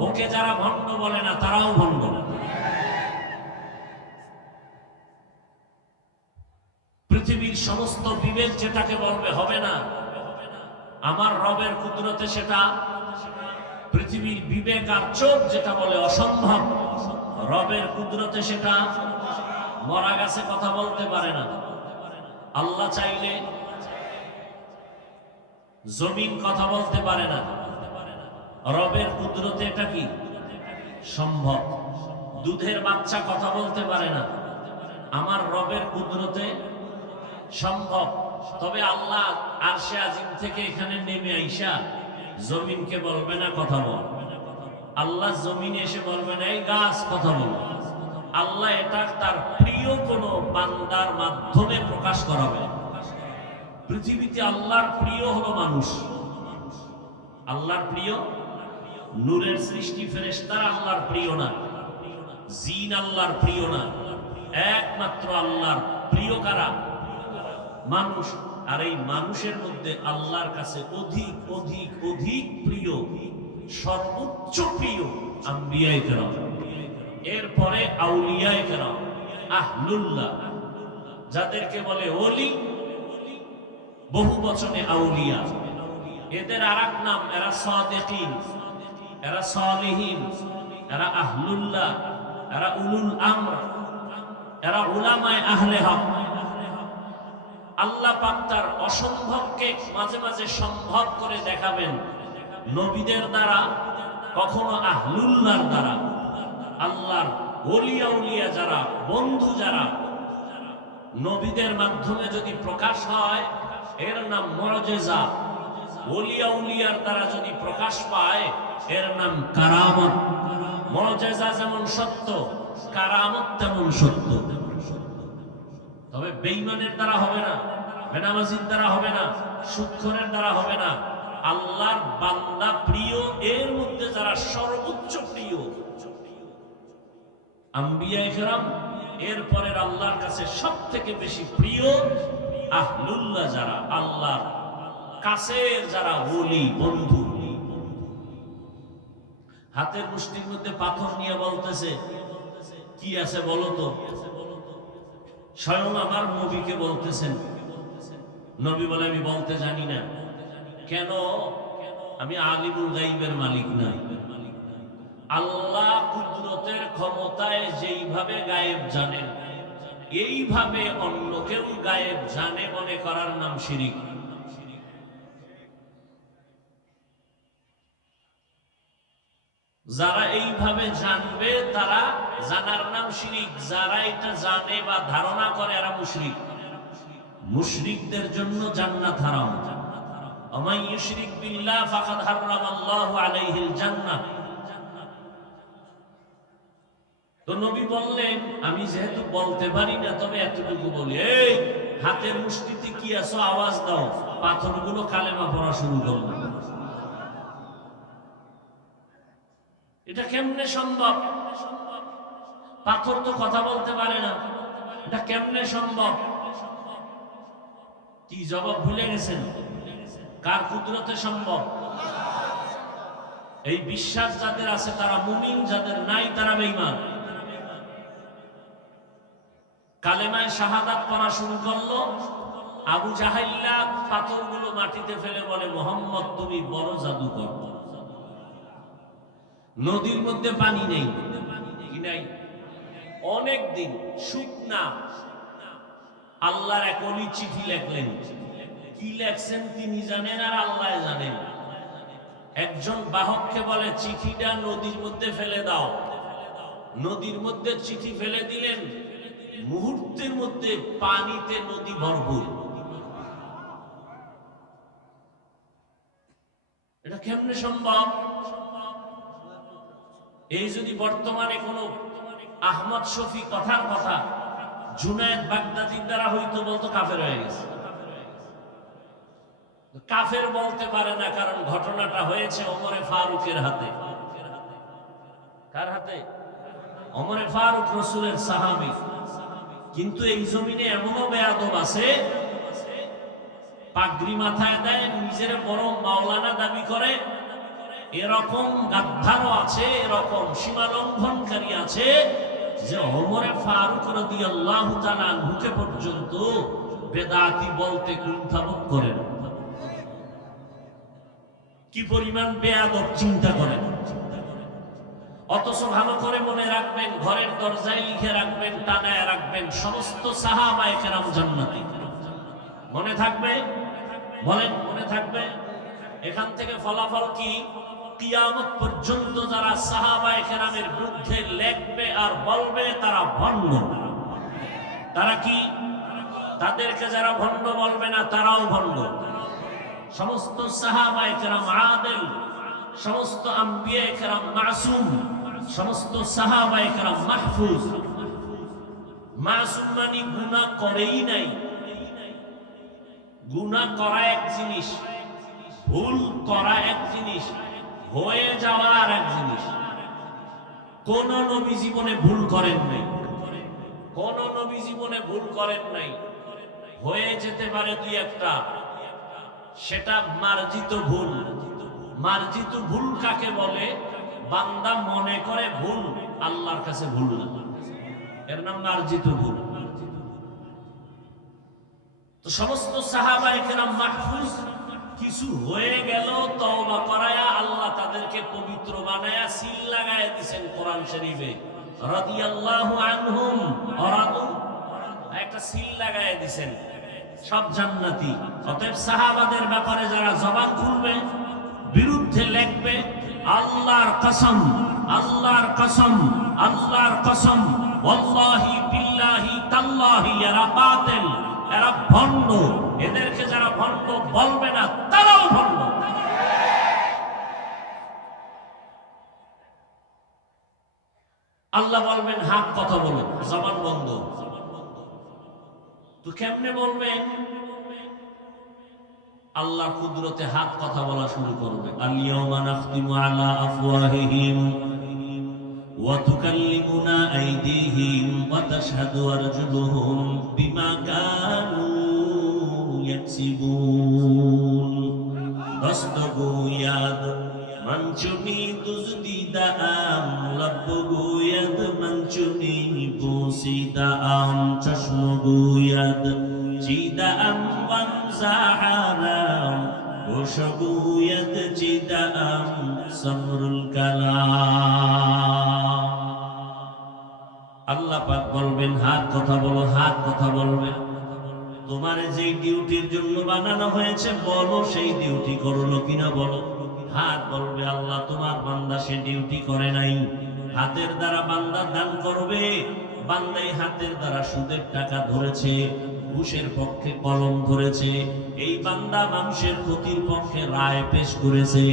ওকে যারা ভণ্ড বলে না তারাও ভণ্ড। পৃথিবীর সমস্ত বিবেক যেটাকে বলবে হবে না, আমার রবের কুদরতে সেটা, পৃথিবীর বিবেক আর চোখ যেটা বলে অসম্ভব, রবের কুদরতে সেটা। মরা গাছে কথা বলতে পারে না, আল্লাহ চাইলে জমিন কথা বলতে পারে না, রবের কুদরতে এটা কি সম্ভব। দুধের বাচ্চা কথা বলতে পারে না, আমার রবের কুদরতে সম্ভব। তবে আল্লাহ আরশে আজিম থেকে এখানে নেমে আইসা জমিনকে বলবে না কথা বল, আল্লাহ জমিনে এসে বলবে না এই গাছ কথা বল। আল্লাহ এটা তার প্রিয় কোন বান্দার মাধ্যমে প্রকাশ করাবে। পৃথিবীতে আল্লাহর প্রিয় হলো মানুষ, আল্লাহর প্রিয় নূরের সৃষ্টি ফেরেশতারা আল্লাহর প্রিয় না, জিন আল্লাহর প্রিয় না, একমাত্র আল্লাহর প্রিয় কারা? মানুষ। আর এই মানুষের মধ্যে আল্লাহর কাছে অধিক অধিক অধিক প্রিয়, সর্বোচ্চ প্রিয় আম্বিয়ায়ে কেরাম, এরপরে আউলিয়ায়ে কেরাম, আহলুল্লাহ, যাদেরকে বলে ওলি, বহু বচনে আউলিয়া। এদের আরেক নাম, এরা সাদিকিন, এরা সালিহিন, এরা আহলুল্লাহ, এরা উলুল আমর, এরা উলামায়ে আহলে হক। আল্লাহ পাক তার অসম্ভবকে মাঝে মাঝে সম্ভব করে দেখাবেন নবীদের দ্বারা, কখনো আহলুল্লাহর দ্বারা। আল্লাহর ওলি আউলিয়া যারা, বন্ধু যারা, নবীদের মাধ্যমে যদি প্রকাশ হয় এর নাম মুআজিজা। ওলি আউলিয়ার দ্বারা যদি প্রকাশ পায় এর নাম কারামত। মুআজিজা যেমন সত্য, কারামত তেমন সত্য। তবে বেঈমানের দ্বারা হবে না, বেনামাজির দ্বারা হবে না, সুদখোরের দ্বারা হবে না। আল্লাহর বান্দা প্রিয়, এর মধ্যে যারা সর্বোচ্চ প্রিয় আম্বিয়ায়ে কেরাম, এরপরের আল্লাহর কাছে সবথেকে বেশি প্রিয় আহলুল্লাহ, যারা আল্লাহর কাছের, যারা ওলি, বন্ধু। হাতের মুষ্টির মধ্যে পাথর নিয়ে বলতেছে, কি আছে বলো তো? স্বয়ং আমার নবীকে বলতেছেন। নবী বলে, আমি বলতে জানি না। কেন? আমি আলিমুল গায়বের মালিক না। আল্লাহ কুদরতের ক্ষমতায় যেইভাবে গায়েব জানেন, এইভাবে অন্য কেউ গায়েব জানে মনে করার নাম শিরিক। যারা এইভাবে জানবে তারা জানার নাম শিরিক। যারা এটা জানে বা ধারণা করে এরা মুশরিক। মুশরিকদের জন্য জান্নাত হারাম। ওমান ইউশরিক বিল্লাহ ফাকাদ হারামাল্লাহু আলাইহিল জান্নাহ। তো নবী বললেন, আমি যেহেতু বলতে পারি না, তবে এতটুকু বলি, এই হাতের মুষ্টিতে কি আছো আওয়াজ দাও। পাথরগুলো কালেমা পড়া শুরু করলো। এটা কেমনে সম্ভব? পাথর তো কথা বলতে পারে না, এটা কেমনে সম্ভব? কি জবাব ভুলে গেছেন? কার কুদরতে সম্ভব? এই বিশ্বাস যাদের আছে তারা মুমিন, যাদের নাই তারা বেঈমান। কালেমায়ে শাহাদাত পড়া শুরু করলো। আবু জাহাইল্লা পাথরগুলো মাটিতে ফেলে বলে, মুহাম্মদ তুমি বড় জাদুকর। নদীর মধ্যে পানি নেই, কি নাই? অনেক দিন শুকনা। আল্লাহর এক ওলি চিঠি লেখলেন। কি লেখছেন তিনি জানেন আর আল্লাহ জানেন। একজন বাহককে বলে, চিঠিটা নদীর মধ্যে ফেলে দাও। নদীর মধ্যে চিঠি ফেলে দিলেন, মুহূর্তের মধ্যে পানিতে নদী ভরপুর। এটা কেমনে সম্ভব? এই যদি বর্তমানে কোন আহমদ শফি কথার কথা জুনায়েদ বাগদাদির দ্বারা হইতো, বলতো কাফের হয়ে গেছে। কাফের বলতে পারে না, কারণ ঘটনাটা হয়েছে ওমরে ফারুকের হাতে। কার হাতে? ওমরে ফারুক রাসূলের সাহাবী। কিন্তু এই জমিনে এমনও বেয়াদব আছে, পাগড়ি মাথায় দেয়, নিজের বড় মাওলানা দাবি করে। এরকম গাদ্দারও আছে, এরকম সীমা লঙ্ঘনকারী আছে, যে ওমরে ফারুক রাদিয়াল্লাহু তাআলা আনহুকে পর্যন্ত বেদাতি বলতে কুণ্ঠাবোধ করেন। কি পরিমাণ বেয়াদব চিন্তা করেন। অথচ ভালো করে মনে রাখবেন, ঘরের দরজায় লিখে রাখবেন, টানায় রাখবেন, সমস্ত সাহাবায়ে কেরাম জান্নাতি। মনে থাকবে? বলেন, মনে থাকবে? এখান থেকে ফলাফল কি? কিয়ামত পর্যন্ত যারা সাহাবায়ে কেরামের বিরুদ্ধে লেখবে আর বলবে তারা ভণ্ড। তারা কি? তাদেরকে যারা ভণ্ড বলবে না তারাও ভণ্ড। সমস্ত সাহাবায়ে কেরাম আদিল, সমস্ত আম্বিয়ায়ে কেরাম মাসুম, সমস্ত সাহাবায়ে কেরাম মাহফুজ। মাসুম মানে গুনাহ করেই নাই। গুনাহ করা এক জিনিস, ভুল করা এক জিনিস, হয়ে যাওয়া আর এক জিনিস। কোন নবী জীবনে ভুল করেন নাই, কোন নবী জীবনে ভুল করেন নাই। হয়ে যেতে পারে দুই একটা, সেটা মার্জিত ভুল। মার্জিত ভুল কাকে বলে? বান্দা মনে করে ভুল, আল্লাহর কাছে ভুল না, এর নাম মার্জিত ভুল। তো সমস্ত সাহাবায়ে কেরাম মাহফুজ, কিছু হয়ে গেল তওবা করায়া আল্লাহ তাদেরকে পবিত্র বানায়া সিল লাগায়া দিবেন কোরআন শরীফে, রাদিয়াল্লাহু আনহুম ওয়া রাদু, একটা সিল লাগায়া দিবেন, সব জান্নাতি। অতএব সাহাবাদের ব্যাপারে যারা জবান খুলবে, বিরুদ্ধে লিখবে, আল্লাহর কসম, আল্লাহর কসম, আল্লাহর কসম, ওয়াল্লাহি বিল্লাহি তাল্লাহি, এরা বাতিল, এরা ভণ্ড, এদেরকে যারা ভণ্ড বলবে না তারাও ভণ্ড। আল্লাহ বলবেন হক কথা বলো, জবান বন্ধ। তো কেমনে বলবেন? আল্লাহর কুদরতে হাত কথা বলা শুরু করবে। আল-ইয়াওমা নাখতিমু আলা আফওয়াহিহিম ওয়া তুকাল্লিমুনা আইদিহিম ওয়া তাশহাদু আরজুলুহুম বিমা কানু ইয়াকসিবুন। দস্তগু ইয়াদ মানচুনি দুজদিদা আম, লাব্বগু ইয়াদ মানচুনি বুসিদা আম, চশমগু ইয়াদ জিদা আম ওয়ামজাহারাম, গোশগু ইয়াদ জিদা আম সামরুল কালাম। আল্লাহ পাক বলবেন হাত কথা বলো, হাত কথা বলবে। তোমার যেই ডিউটির জন্য বানানো হয়েছে বলো, সেই ডিউটি করলো কিনা বলো। হাত বলবে আল্লাহ তোমার বান্দা সে ডিউটি করে নাই। হাতের দ্বারা বান্দা দান করবে, বান্দাই হাতের দ্বারা সুদের টাকা ধরেছে, ঘুষের পক্ষে কলম ধরেছে। এই বান্দা মানুষের ক্ষতির পক্ষে রায় পেশ করেছে,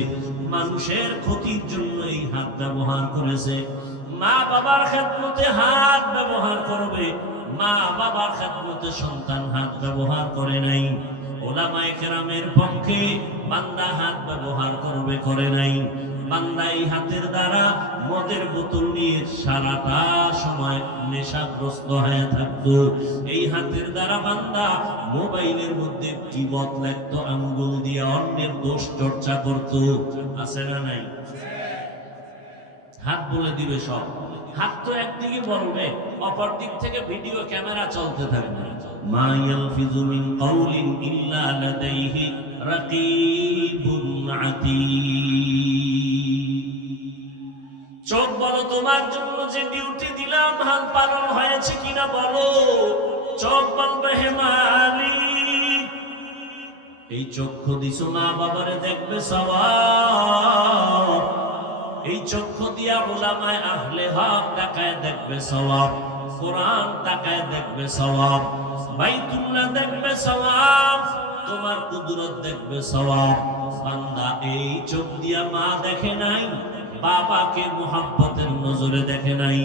মানুষের ক্ষতির জন্য এই হাত ব্যবহার করেছে। মা বাবার খেদমতে হাত ব্যবহার করবে, মা বাবার খেদমতে সন্তান হাত ব্যবহার করে নাই। ওলামায়ে কেরামের পক্ষে বান্দা হাত ব্যবহার করবে, করে নাই। বান্দা এই হাতের দ্বারা মদের বোতল নিয়ে সারাটা সময় নেশাগ্রস্ত হয়ে থাকতো। এই হাতের দ্বারা বান্দা মোবাইলের মধ্যে গীবত লাগতো, আঙ্গুল দিয়ে অন্যের দোষ চর্চা করতো। আছে না নাই? হাত বলে দিবে সব। হাত তো একদিকে বলবে, অপর দিক থেকে ভিডিও ক্যামেরা চলতে থাকবে। মা ইয়ালফিযু মিন কাউলিন ইল্লা লাদাইহি রাকীবুন আতীদ। চোখ বলো তোমার জন্য যে ডিউটি দিলাম হাত পালন হয়েছে কিনা বলো। চোখ বলবে হে মালিক, এই চক্ষু দিছো মা বাবারে দেখবে সওয়াব, এই চক্ষু দিয়া উলামায়ে আহলে হক তাকায় দেখবে সওয়াব, কোরআন তাকায় দেখবে সওয়াব, বাইতুল্লাহ দেখবে সওয়াব, তোমার কুদরত দেখবে সওয়াব। বান্দা এই চোখ দিয়া মা দেখে নাই, বাবাকে মুহাব্বতের নজরে দেখে নাই,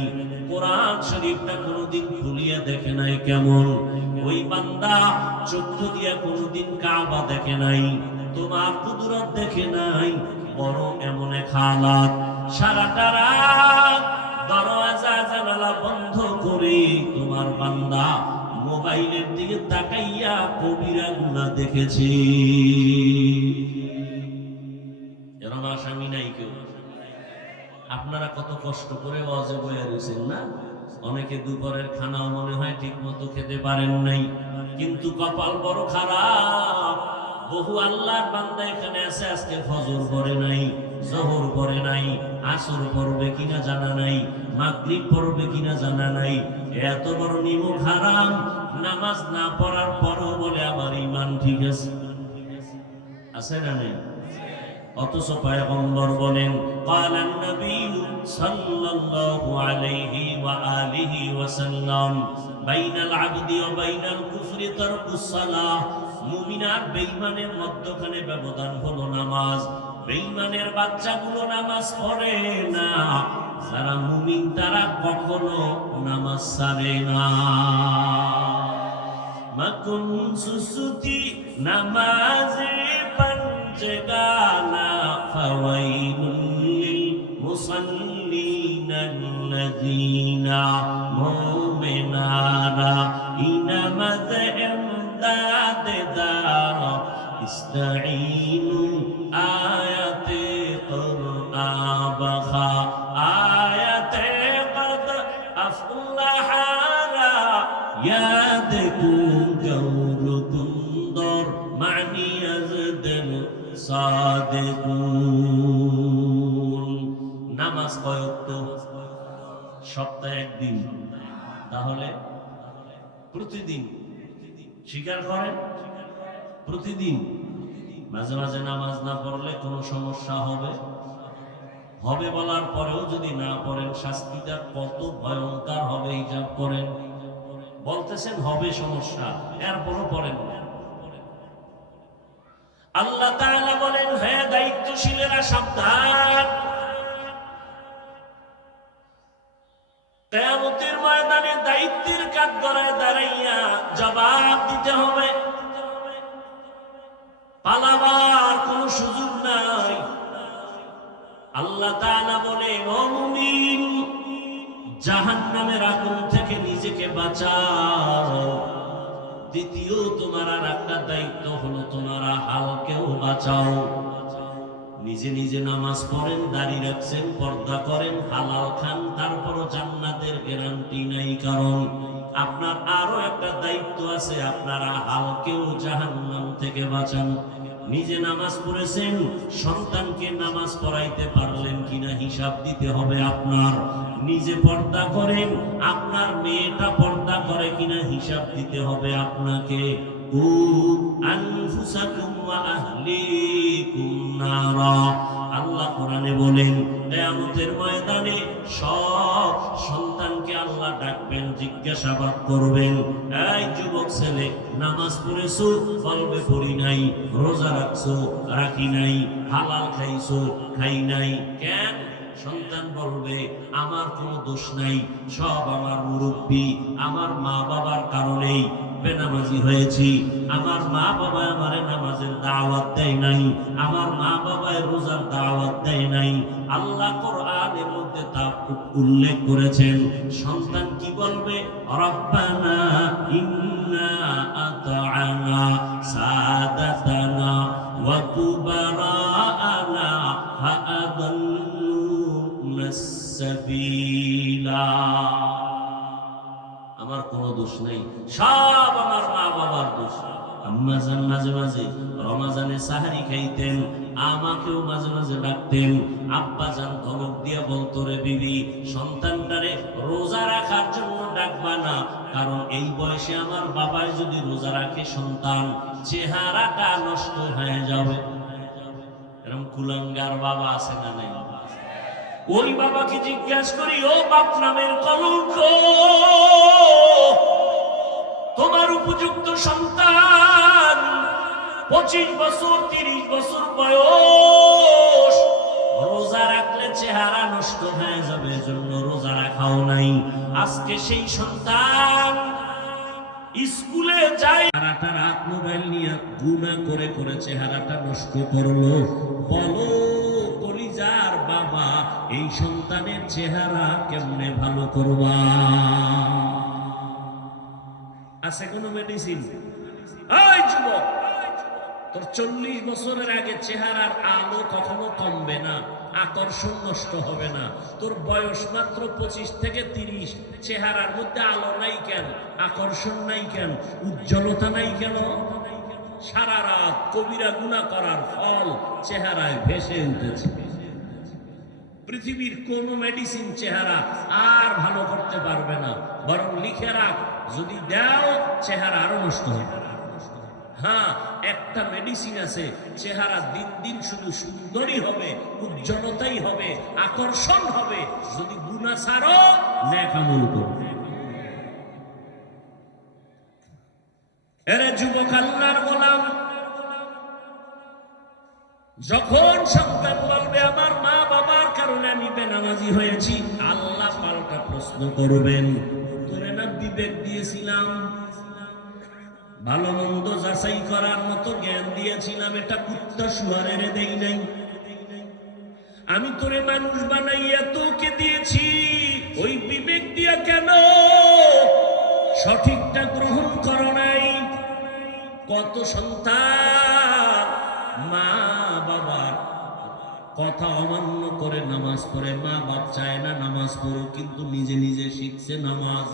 কোরআন শরীফটা কোনোদিন খুলিয়া দেখে নাই। কেমন ওই বান্দা চক্ষু দিয়া কোনোদিন কাবা দেখে নাই, তোমার কুদরত দেখে নাই, বরং এমন এক হালাত সারাটা রাত দরজা জানালা বন্ধ করে তোমার বান্দা মোবাইলের দিকে তাকাইয়া কবিরা গুনাহ দেখেছে। এরকম আসামি নাই কেউ। আপনারা কত কষ্ট করে ওয়াজে বইয়া রয়েছেন না? অনেকে দুপুরের খানাও মনে হয় ঠিক মতো খেতে পারেন নাই, কিন্তু কপাল বড় খারাপ। বহু আল্লাহর বান্দা এখানে আছে, আজকে ফজর পড়ে নাই, জোহর পড়ে নাই, আসর পড়বে কিনা জানা নাই, মাগরিব পড়বে কিনা জানা নাই। এত বড় নিমক হারাম, নামাজ না পড়ার পরও বলে আমার ঈমান ঠিক আছে। আছে না নাই? অথচ পয়গম্বর বলেন ক্বালান নবী সাল্লাল্লাহু আলাইহি ওয়া আলিহি ওয়াসাল্লাম বাইনাল আবদি ওয়া বাইনাল কুফরি তারকুস সালাহ। মুমিন আর বেঈমানের মধ্যখানে ব্যবধান হলো নামাজ। বেঈমানের বাচ্চাগুলো নামাজ পড়ে না, যারা মুমিন তারা কখনো নামাজ ছাড়ে না। মাকুন সুসুতি নামাজে पंचगाना फवैलुल लिल मुसल्लीन अल्लज़ीना मुमिनारा इनमद इमदा ঈনু আয়াতে কুরআবাখা আয়াতে কদ আফলাহারা ইয়াদকু গৌরকুন্দর মানি আজদল সাদিকুন। নামাজ কয় ওয়াক্ত? সপ্তাহে একদিন। তাহলে প্রতিদিন স্বীকার করেন, প্রতিদিন। মাঝে মাঝে নামাজ না পড়লে কোনো সমস্যা হবে? হবে বলার পরেও যদি না পড়েন শাস্তিটা কত ভয়ঙ্কর হবে হিসাব করেন। বলতেছেন হবে সমস্যা, এরপরও পড়েন না। আল্লাহ তাআলা বলেন, হে দায়িত্বশীলেরা সাবধান, কিয়ামতের ময়দানে দায়িত্বের কাঠগড়ায় দাঁড়াইয়া জবাব দিতে হবে। পালাবার কোনো সুযোগ নাই। আল্লাহ তাআলা বলে, ও মুমিন, জাহান্নামের আগুন থেকে নিজেকে বাঁচাও। দ্বিতীয় তোমার আর একটা দায়িত্ব হলো তোমারা হালকেও বাঁচাও। নিজে নিজে নামাজ পড়েন, দাড়ি রাখছেন, পর্দা করেন, হালাল খান, তারপরও জান্নাতের গ্যারান্টি নাই। কারণ আপনার আরো একটা দায়িত্ব আছে, আপনারা হালকেও জাহান্নাম থেকে বাঁচান। নিজে নামাজ পড়েছেন, সন্তানকে নামাজ পড়াইতে পারলেন কিনা হিসাব দিতে হবে আপনার। নিজে পর্দা করেন, আপনার মেয়েটা পর্দা করে কিনা হিসাব দিতে হবে আপনাকে। আনফুসাকুম ওয়া আহলিকুম নারা। আল্লাহ কোরআনে বলেন, কিয়ামতের ময়দানে সব সন্তানকে আল্লাহ ডাকবেন, জিজ্ঞাসাবাদ করবেন, এই যুবক ছেলে, নামাজ পড়েছো? বলবে পড়ি নাই। রোজা রাখছো? রাখি নাই। হালাল খাইছো? খাই নাই। কেন? সন্তান বলবে, আমার কোনো দোষ নাই, সব আমার মুরব্বী, আমার মা বাবার কারণেই বেনামাজি হয়েছি। আমার মা বাবা আমারে নামাজের দাওয়াত দেয় নাই, আমার মা বাবা রোজার দাওয়াত দেয় নাই। আল্লাহ কোরআনের মধ্যে তা উল্লেখ করেছেন। সন্তান কি বলবে? রব্বানা ইন্না আতা'না সাদাতানা ওয়া কুবারানা ফাআদাল্লুনাস সাবিলা। আমার কোনো দোষ নেই, সব আমার মা বাবার দোষ। আম্মা জান মাঝে মাঝে রমজানে সাহারি খাইতেন, আমাকেও মাঝে মাঝে ডাকতেন। আব্বা জান ধমক দিয়া বলতো, রে বিবি, সন্তানটারে রোজা রাখার জন্য ডাকবা না, কারণ এই বয়সে আমার বাবায় যদি রোজা রাখে সন্তান চেহারাটা নষ্ট হয়ে যাবে। এরকম কুলাঙ্গার বাবা আছে না নাই? ওই বাবাকে জিজ্ঞাসা করি, ও বাপ নামের কলঙ্ক, তোমার উপযুক্ত সন্তান 25 বছর 30 বছর বয়স, রোজা রাখলে চেহারা নষ্ট হয়ে যাবে, এজন্য রোজা রাখাও নাই। আজকে সেই সন্তান স্কুলে যায়, সারাটা রাত মোবাইল নিয়ে গুনাহ করে করে চেহারাটা নষ্ট করলো। বলো কলিজার বাবা, এই সন্তানের চেহারা কেমনে ভালো করবা? আছে কোনো মেডিসিন? এই যুবক, তোর 40 বছরের আগে চেহারার আলো কখনো কমবে না, আকর্ষণ নষ্ট হবে না। তোর বয়স মাত্র 25 থেকে 30, চেহারার মধ্যে আলো নাই কেন? আকর্ষণ নাই কেন? উজ্জ্বলতা নাই কেন? সারা রাত কবিরা গুনাহ করার ফল চেহারায় ভেসে উঠেছে। পৃথিবীর কোন মেডিসিন চেহারা আর ভালো করতে পারবে না, বরং লিখে রাখ, যদি দাও চেহারা আরো নষ্ট হবে। হ্যাঁ, একটা মেডিসিন আছে, চেহারা দিন দিন শুধু সুন্দরই হবে, উজ্জ্বলতাই হবে, আকর্ষণ হবে, যদি গুনাহ ছাড়ো, নেক আমল করো। এরে যুবক আল্লাহর গোলাম, যখন সন্তান বলবে আমার মা বাবার কারণে আমি বেনামাজি হয়েছি, আল্লাহ পাল্টা প্রশ্ন করবেন, তোরে না বিবেক দিয়েছিলাম, ভালো মন্দ যাচাই করার মতো জ্ঞান দিয়েছিলাম, এটা কুত্তা শুয়ারের দেই নাই? আমি তোরে মানুষ বানাইয়া তোকে দিয়েছি, ওই বিবেক দিয়া কেন সঠিকটা গ্রহণ করো নাই? কত সন্তান মা বাবার কথা অমান্য করে নামাজ পড়ে, মা বাপ চায় না নামাজ পড়ো, কিন্তু নিজে নিজে শিখছে নামাজ।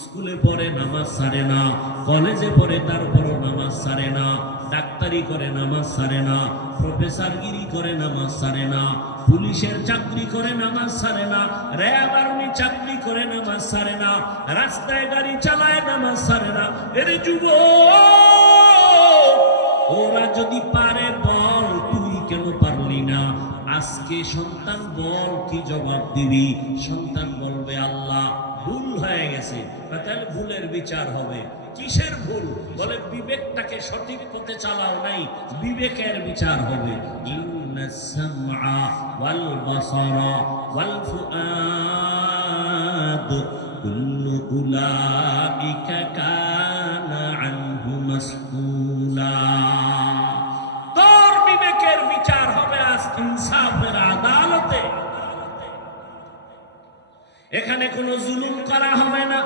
স্কুলে পড়ে নামাজ ছাড়ে না, কলেজে পড়ে তারপরও নামাজ ছাড়ে না, ডাক্তারি করে নামাজ ছাড়ে না, প্রফেসরগিরি করে নামাজ ছাড়ে না, পুলিশের চাকরি করে নামাজ ছাড়ে না, র্যাব আর্মি চাকরি করে নামাজ ছাড়ে না, রাস্তায় গাড়ি চালায় নামাজ ছাড়ে না। এর যুবক, ওরা যদি পারে বল, তুই কেন পারলি না? আজকে সন্তান বল, কি জবাব দিবি? সন্তান বলবে আল্লাহ ভুল হয়ে গেছে। তাহলে ভুলের বিচার হবে। কিসের ভুল? বলে বিবেকটাকে সঠিক পথে চালাও নাই, বিবেকের বিচার হবে। ইন্নাস সামআ ওয়াল বাসারা ওয়াল ফুআদ কুল্লু উলাইকা কানা আনহু মাসউলা। তোর বিবেকের বিচার হবে আজ ইনসাফের আদালতে। এখানে কোনো জুলুম করা হবে না।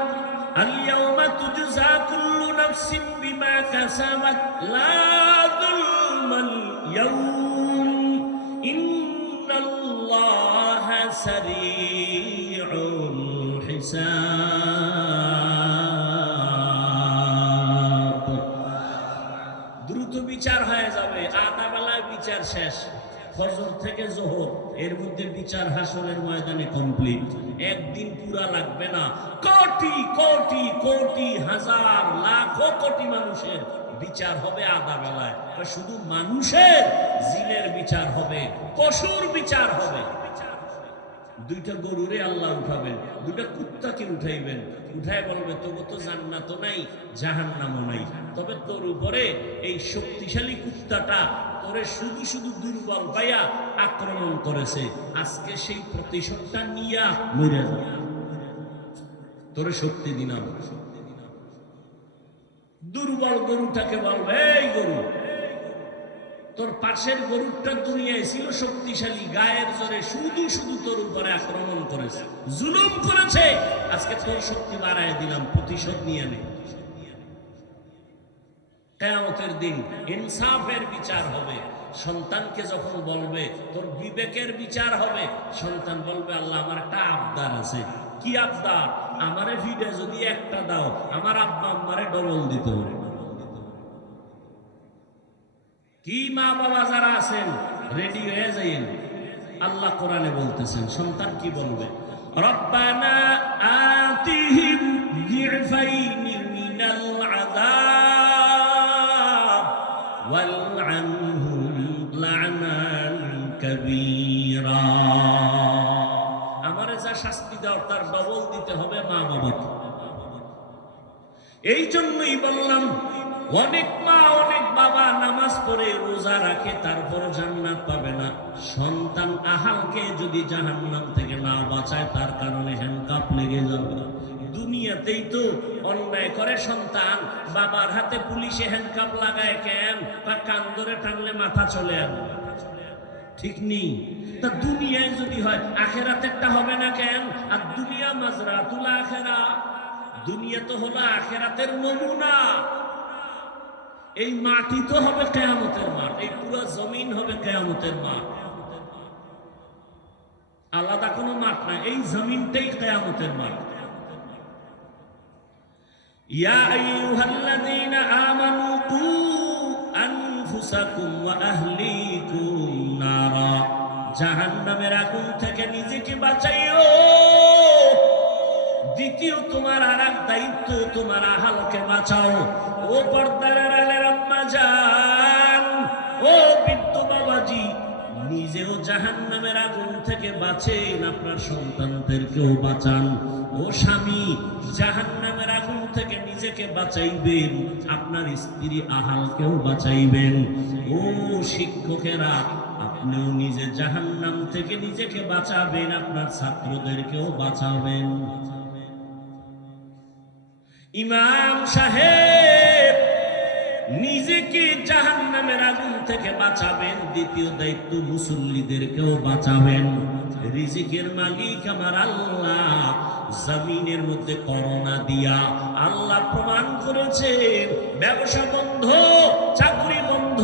আল-ইয়াওমা তুজজা কুল্লু নাফসিন বিমা কাসাবাত লা যুলমাল ইয়াওম ইন্নাল্লাহা সারিউল হিসাব। দ্রুত বিচার হয়ে যাবে, আধা বেলায় বিচার শেষ। ফজর থেকে জোহর এর মধ্যে বিচার হাসরের ময়দানে কমপ্লিট। একদিন পুরা লাগবে না। কোটি কোটি কোটি হাজার লাখো কোটি মানুষের বিচার হবে আধা বেলায়। শুধু মানুষের, জিনের বিচার হবে, পশুর বিচার হবে। দুইটা গরুরে আল্লাহ উঠাবেন, দুইটা কুত্তাকে উঠাইবেন, উঠায় বলবে তোকে তো জান্নাত নাই জাহান্নামও নাই, তবে তোর উপরে এই শক্তিশালী কুত্তাটা তোরে শুধু শুধু দুর্বল পাইয়া আক্রমণ করেছে, আজকে সেই প্রতিশোধটা নিয়া মরে যাবে, তোরে শক্তি দিলাম। দুর্বল গরুটাকে বলবে এই গরু, তোর পাশের গরুটা দুনিয়ায় ছিল শক্তিশালী, গায়ের জোরে শুধু শুধু তোর উপরে আক্রমণ করেছে, জুলুম করেছে, আজকে তোর শক্তি বাড়ায় দিলাম, প্রতিশোধ নিয়ে নে। কিয়ামতের দিন ইনসাফের বিচার হবে। সন্তানকে যখন বলবে তোর বিবেকের বিচার হবে, সন্তান বলবে আল্লাহ আমার একটা আবদার আছে। কি আবদার? আমারে ভিডে যদি একটা দাও, আমার আব্বা আম্মারে ডবল দিতে হবে। কি মা বাবা যারা আছেন রেডি হয়ে যাইন, আল্লাহ কোরআনে বলতেছেন। সন্তান কি বলবে? রব্বানা আতিহিম যিফাইনি মিনাল আযাব ওয়ালআনহুম লা'নান কাবীরা। আমারে যা শাস্তি দাও তার ডবল দিতে হবে মা বাবাকে। এই জন্যই বললাম অনেক মা অনেক বাবা নামাজ পড়ে রোজা রাখে, তারপর জান্নাত পাবে না। সন্তান আহালকে যদি জাহান্নাম থেকে না বাঁচায়, তার কারণে হ্যান্ডকাপ লেগে যাবে। দুনিয়াতেই তো অন্যায় করে সন্তান, বাবার হাতে পুলিশে হ্যান্ডকাপ লাগায় কেন? বা কান ধরে টানলে মাথা চলে আসবে, ঠিক নেই? তা দুনিয়ায় যদি হয়, আখেরাতেরটা হবে না কেন? আর দুনিয়া মাজরাতুল আখিরা, দুনিয়া তো হলো আখেরাতের নমুনা। এই মাটি তো হবে কিয়ামতের মাঠ, এই পুরো জমিন হবে কিয়ামতের মাঠ, আলাদা কোনো মাঠ না, এই জমিনটাই কিয়ামতের মাঠ। ইয়া আইয়ুহাল্লাযীনা আমানু কু আনফুসাকুম ওয়া আহলিকুম নারা, জাহান্নামের আগুন থেকে নিজেকে বাঁচাইও। দ্বিতীয় তোমার আরেক দায়িত্ব, তোমার আহালকে বাঁচাও। ও পর্দার আড়ালের আম্মা জান, ও বৃদ্ধ বাবাজি, নিজেও জাহান্নামের আগুন থেকে বাঁচেন, আপনার সন্তানদেরকেও বাঁচান। ও স্বামী, জাহান্নামের আগুন থেকে নিজেকে বাঁচাইবেন, আপনার স্ত্রী আহালকেও বাঁচাইবেন। ও শিক্ষকেরা, আপনিও নিজে জাহান্নাম থেকে নিজেকে বাঁচাবেন, আপনার ছাত্রদেরকেও বাঁচাবেন। ইমাম সাহেব, নিজেকে জাহান্নামের আগুন থেকে বাঁচাবেন, দ্বিতীয় দায়িত্ব মুসল্লিদেরকেও বাঁচাবেন। রিজিকের মালিক আমার আল্লাহ, জমিনের মধ্যে করোনা দিয়া আল্লাহ প্রমাণ করেছেন ব্যবসা বন্ধ, চাকরি বন্ধ,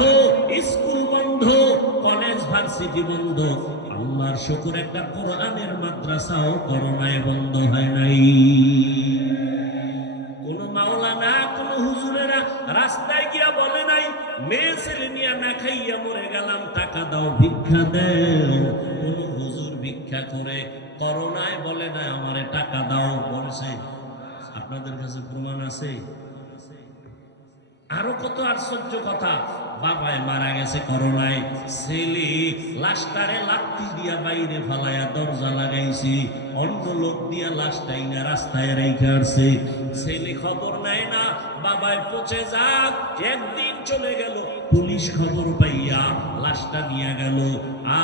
স্কুল বন্ধ, কলেজ ভার্সিটি বন্ধ, আল্লাহর শুকর একটা কোরআনের মাদ্রাসাও করোনায় বন্ধ হয় নাই। কোন মাওলানা কোন হুজুরেরা রাস্তায় গিয়া বলে নাই মেয়ে ছেলে নিয়ে না খাইয়া মরে গেলাম, টাকা দাও, ভিক্ষা দেও। কোন হুজুর ভিক্ষা করে করোনায় বলে না আমারে টাকা দাও বলেছে? আপনাদের কাছে প্রমাণ আছে? আরো কত আশ্চর্য কথা, বাবায় মারা গেছে করোনায়, ছেলে লাশটারে লাত্তি দিয়া বাইরে ফালাইয়া দরজা লাগাইছে, অন্য লোক দিয়া লাশটাই না রাস্তায় রেখে আসছে। ছেলে খবর নেয় না, বাবায় পচে যাক, একদিন চলে গেল, পুলিশ খবর পাইয়া লাশটা নিয়ে গেল।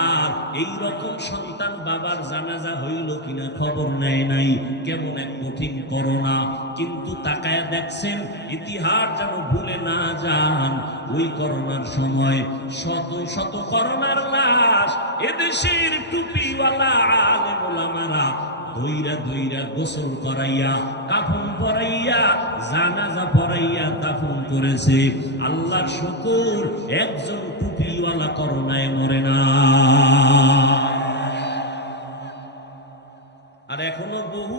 আর এই রকম সন্তান বাবার জানাজা হইল কিনা খবর নেয় নাই। কেমন এক কঠিন করোনা, কিন্তু তাকায় দেখছেন ইতিহাস যেন ভুলে না যান। ওই করোনার সময় শত শত করোনার লাশ এদেশের টুপিওয়ালা আলেম ওলামারা ধইরা ধইরা গোসল করাইয়া, কাফন পরাইয়া, জানাজা পরাইয়া দাফন করেছে। আল্লাহর শুকর, একজন টুপিওয়ালা করোনায় মরে না। আর এখনো বহু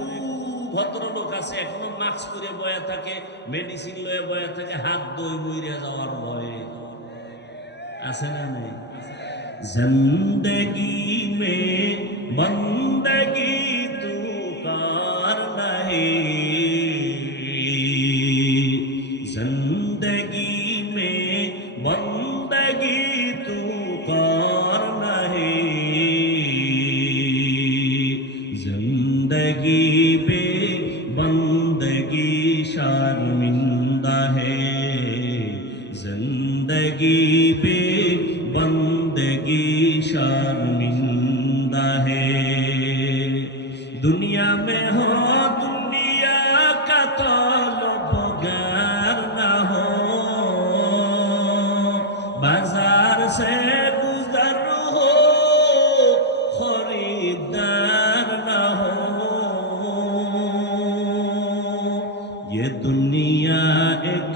ভদ্রলোক আছে এখনো মাস্ক পরে বয়া থাকে, মেডিসিন লয়ে বয়া থাকে, হাত দই বইরে যাওয়ার ভয়ে। আছে না নেই? জিন্দেগি মে বন্দগি তু কার নাহি, জিন্দেগি মে বন্দগি তু কার নাহি, जिंदगी पे बंदगी शर्मिंदा है, जिंदगी पे बंदगी शर्मिंदा है। दुनिया में हो दुनिया का तलबगार ना हो, बाजार से गुजर हो खरीदार ना हो। ये दुनिया एक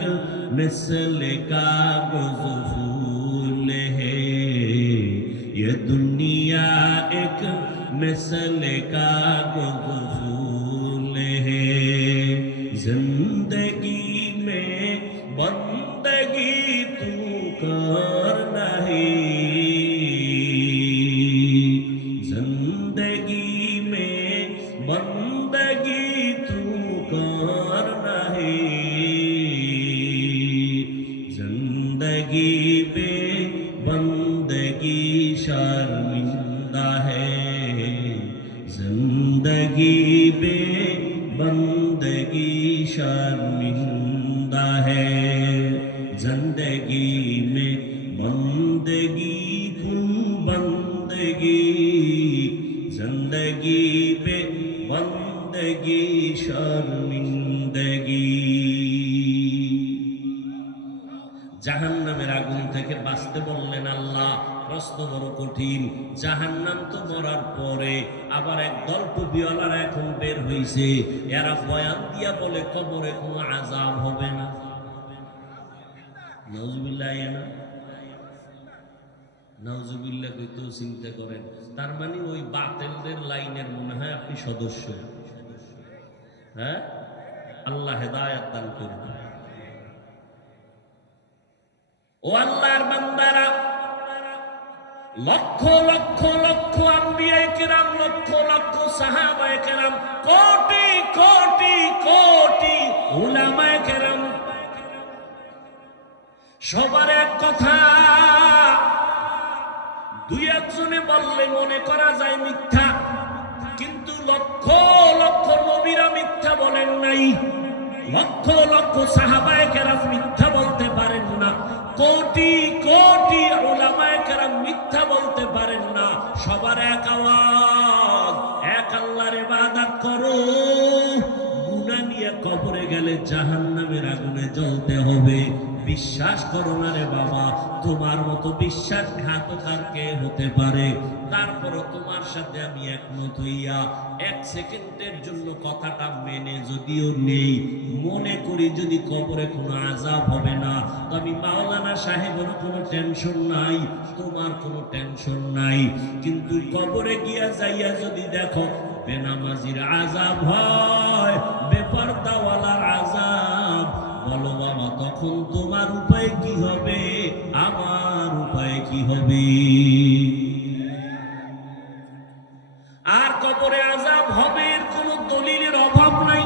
मिसल कागज फूल है, ये दुनिया एक मिसल कागज फूल है। जिंदगी में बंदगी तू कर नहीं, जिंदगी में बंदगी तू कर नहीं, जिंदगी पे बंदगी शर्मिंदा है, जिंदगी पे बंदगी शर्मिंदा है। जिंदगी में बंदगी कुल बंदगी, जिंदगी पे बंदगी शर्मिंदगी। জাহান্নামের আগুন থেকে বাঁচতে বললেন আল্লাহ। প্রশ্ন বড় কঠিন, জাহান্নাম তো মরার পরে, আবার এক দল টুপিওয়ালারা এখন বের হইছে, এরা বয়ান দিয়া বলে কবরে কোনো আযাব হবে না। নাউজুবিল্লাহ না, নাউজুবিল্লাহ কইতেও চিন্তা করেন। তার মানে ওই বাতিলদের লাইনের মনে হয় আপনি সদস্য। হ্যাঁ, আল্লাহ হেদায়েত দান করুন। ও আল্লাহর বান্দারা, লক্ষ লক্ষ লক্ষ আম্বিয়া কেরাম, লক্ষ লক্ষ সাহাবা কেরাম, কোটি কোটি কোটি উলামা কেরাম, সবার এক কথা। দুই একজনে বললে মনে করা যায় মিথ্যা, কিন্তু লক্ষ লক্ষ নবীরা মিথ্যা বলেন নাই, লক্ষ লক্ষ সাহাবায়ে কেরাম মিথ্যা বলতে পারেন না, কোটি কোটি উলামায়ে কেরাম মিথ্যা বলতে পারেন না। সবার এক আওয়াজ, এক আল্লাহর ইবাদত করো। গুনাহ নিয়ে কবরে গেলে জাহান্নামের আগুনে জ্বলতে হবে, বিশ্বাস করো না রে বাবা, তোমার মতো বিশ্বাসঘাতক আর কে হতে পারে? তারপরও তোমার সাথে আমি একমত হইয়া এক সেকেন্ডের জন্য কথাটা মেনে যদিও নেই, মনে করি যদি কবরে কোনো আযাব হবে না, তো আমি মাওলানা সাহেবের কোনো টেনশন নাই, তোমার কোনো টেনশন নাই। কিন্তু কবরে গিয়া যাইয়া যদি দেখো বেনামাজির আযাব হয়, বেপরদাওয়ালার আযাব, বলো বাবা তখন তোমার উপায় কি হবে, আমার উপায় কি হবে? আর কবরে আযাব হবে এর কোনো দলিলের অভাব নাই।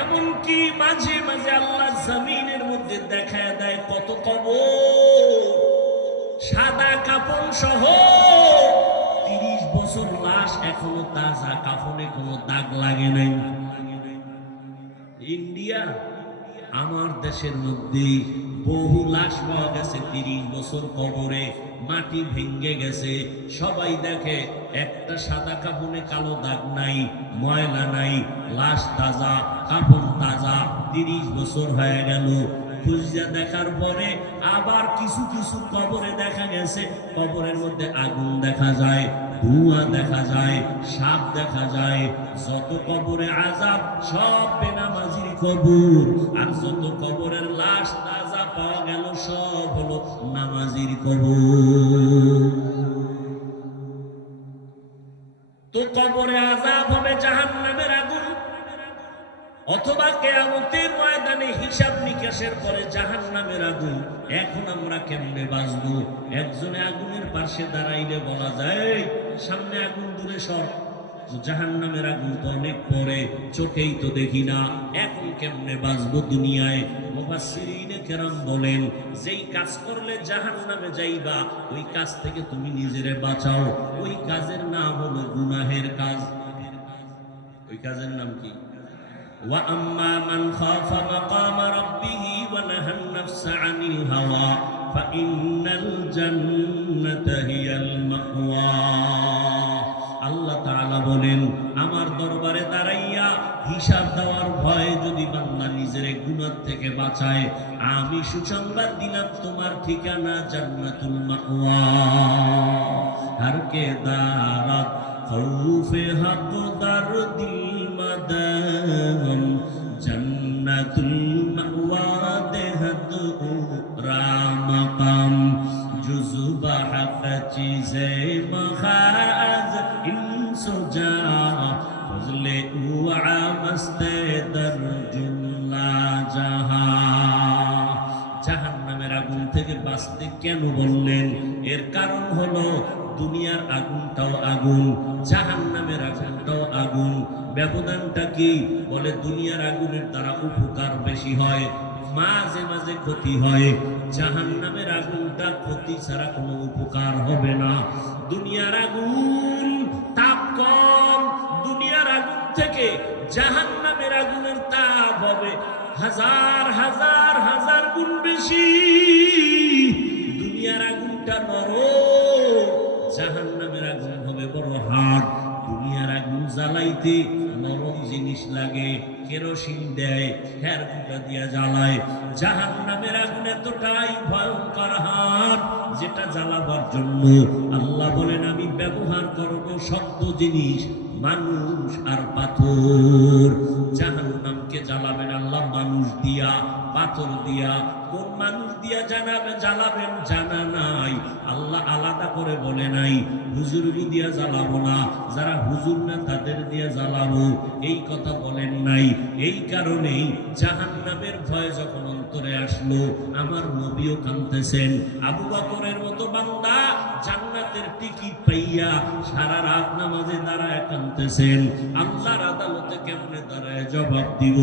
এমনকি মাঝে মাঝে আল্লাহ জমিনের মধ্যে দেখায় দেয় কত কবর, সাদা কাফন সহ 30 বছর লাশ এখনো তাজা, কাফনে কোনো দাগ লাগে নাই। ইন্ডিয়া, আমার দেশের মধ্যে বহু লাশ পাওয়া গেছে 30 বছর কবরে, মাটি ভেঙে গেছে, সবাই দেখে একটা সাদা কাফনে কালো দাগ নাই, ময়লা নাই, লাশ তাজা, কাফন তাজা, 30 বছর হয়ে গেল। খুঁজা দেখার পরে আবার কিছু কিছু কবরে দেখা গেছে কবরের মধ্যে আগুন দেখা যায়, ধোঁয়া দেখা যায়, সাপ দেখা যায়। যত কবরে আযাব সব বেনামাজির কবর, আর যত কবরের লাশ তাজা পাওয়া গেল সব হলো নামাজির কবর। তো কবরে আযাব হবে জাহান্নামের আগুন, অথবা কিয়ামতের ময়দানে হিসাব নিকাশের পরে জাহান্নামের আগুন। এখন আমরা কেমনে বাঁচবো? একজনে আগুনের পাশে দাঁড়াইলে বলা যায় সামনে আগুন, দূরে সর, জাহান্নামের আগুন তো অনেক পরে, চোখেই তো দেখি না, এখন কেমনে বাঁচবো দুনিয়ায়? মুফাসসিরিনে কেরাম বলেন যেই কাজ করলে জাহান্নামে যাইবা ওই কাজ থেকে তুমি নিজেরে বাঁচাও, ওই কাজের নাম হলো গুনাহের কাজ। ওই কাজের নাম কি? وَأَمَّا مَنْ خَافَ مَقَامَ رَبِّهِ وَنَهَى النَّفْسَ عَنِ الْهَوَى فَإِنَّ الْجَنَّةَ هِيَ الْمَأْوَى। আল্লাহ তাআলা বলেন আমার দরবারে দাঁড়াইয়া হিসাব দেওয়ার ভয়ে যদি বান্দা নিজের গুনাহ থেকে বাঁচায়, আমি সুসংবাদ দিলাম তোমার ঠিকানা জান্নাতুল মাওয়া। হর কে দারাত খৌফে হক দার দিল মাদাম জান্নাতুল মাওয়া দেহত রামাকাম জুজবা হক চিজে মখাজ ইনসুজা ফজলে উআ মস্তে দরজুল্লা জাহা। জাহান্নামের আগুন থেকে বাঁচতে কেন বললেন? এর কারণ হলো দুনিয়ার আগুনটাও আগুন, জাহান্নামের আগুনটাও আগুন। ব্যবধানটা কি? বলে দুনিয়ার আগুনের দ্বারা উপকার বেশি হয়, মাঝে মাঝে ক্ষতি হয়। জাহান্নামের আগুনটা ক্ষতি ছাড়া কোনো উপকার হবে না। দুনিয়ার আগুন তাপ কম, দুনিয়ার আগুন থেকে জাহান্নামের আগুনের তাপ হবে হাজার হাজার হাজার গুণ বেশি। দুনিয়ার আগুনটা নরম, জাহান্নামের আগুন হবে বড় হার্ড। দুনিয়ার আগুন জ্বালাইতে নরম জিনিস লাগে, কেরোসিন দেয়, খের কুটা দিয়া জ্বালায়। জাহান্নামের আগুন এতটাই ভয়ঙ্কর হার্ড, যেটা জ্বালাবার জন্য আল্লাহ বলেন আমি ব্যবহার করব শক্ত জিনিস, মানুষ আর পাথর। জাহান্নামকে জ্বালাবেন আল্লাহ মানুষ দিয়া, পাথর দিয়া। কোন মানুষ দিয়া জ্বালাবেন জানা নাই, আল্লাহ আলাদা করে বলে নাই। হুজুর দিয়া জ্বালাবো না, যারা হুজুর না তাদের দিয়া জ্বালাবো, এই কথা বলেন নাই। এই কারণেই জাহান্নামের ভয় যখন অন্তরে আসলো, আমার নবীও কাঁদতেছেন। আবু বকরের মতো বান্দা জান্নাতের টিকিট পাইয়া সারা রাত নামাজে দাঁড়ায় কাঁদতেছেন। আল্লাহর আদালতে কেমনে দাঁড়ায় জবাব দিব?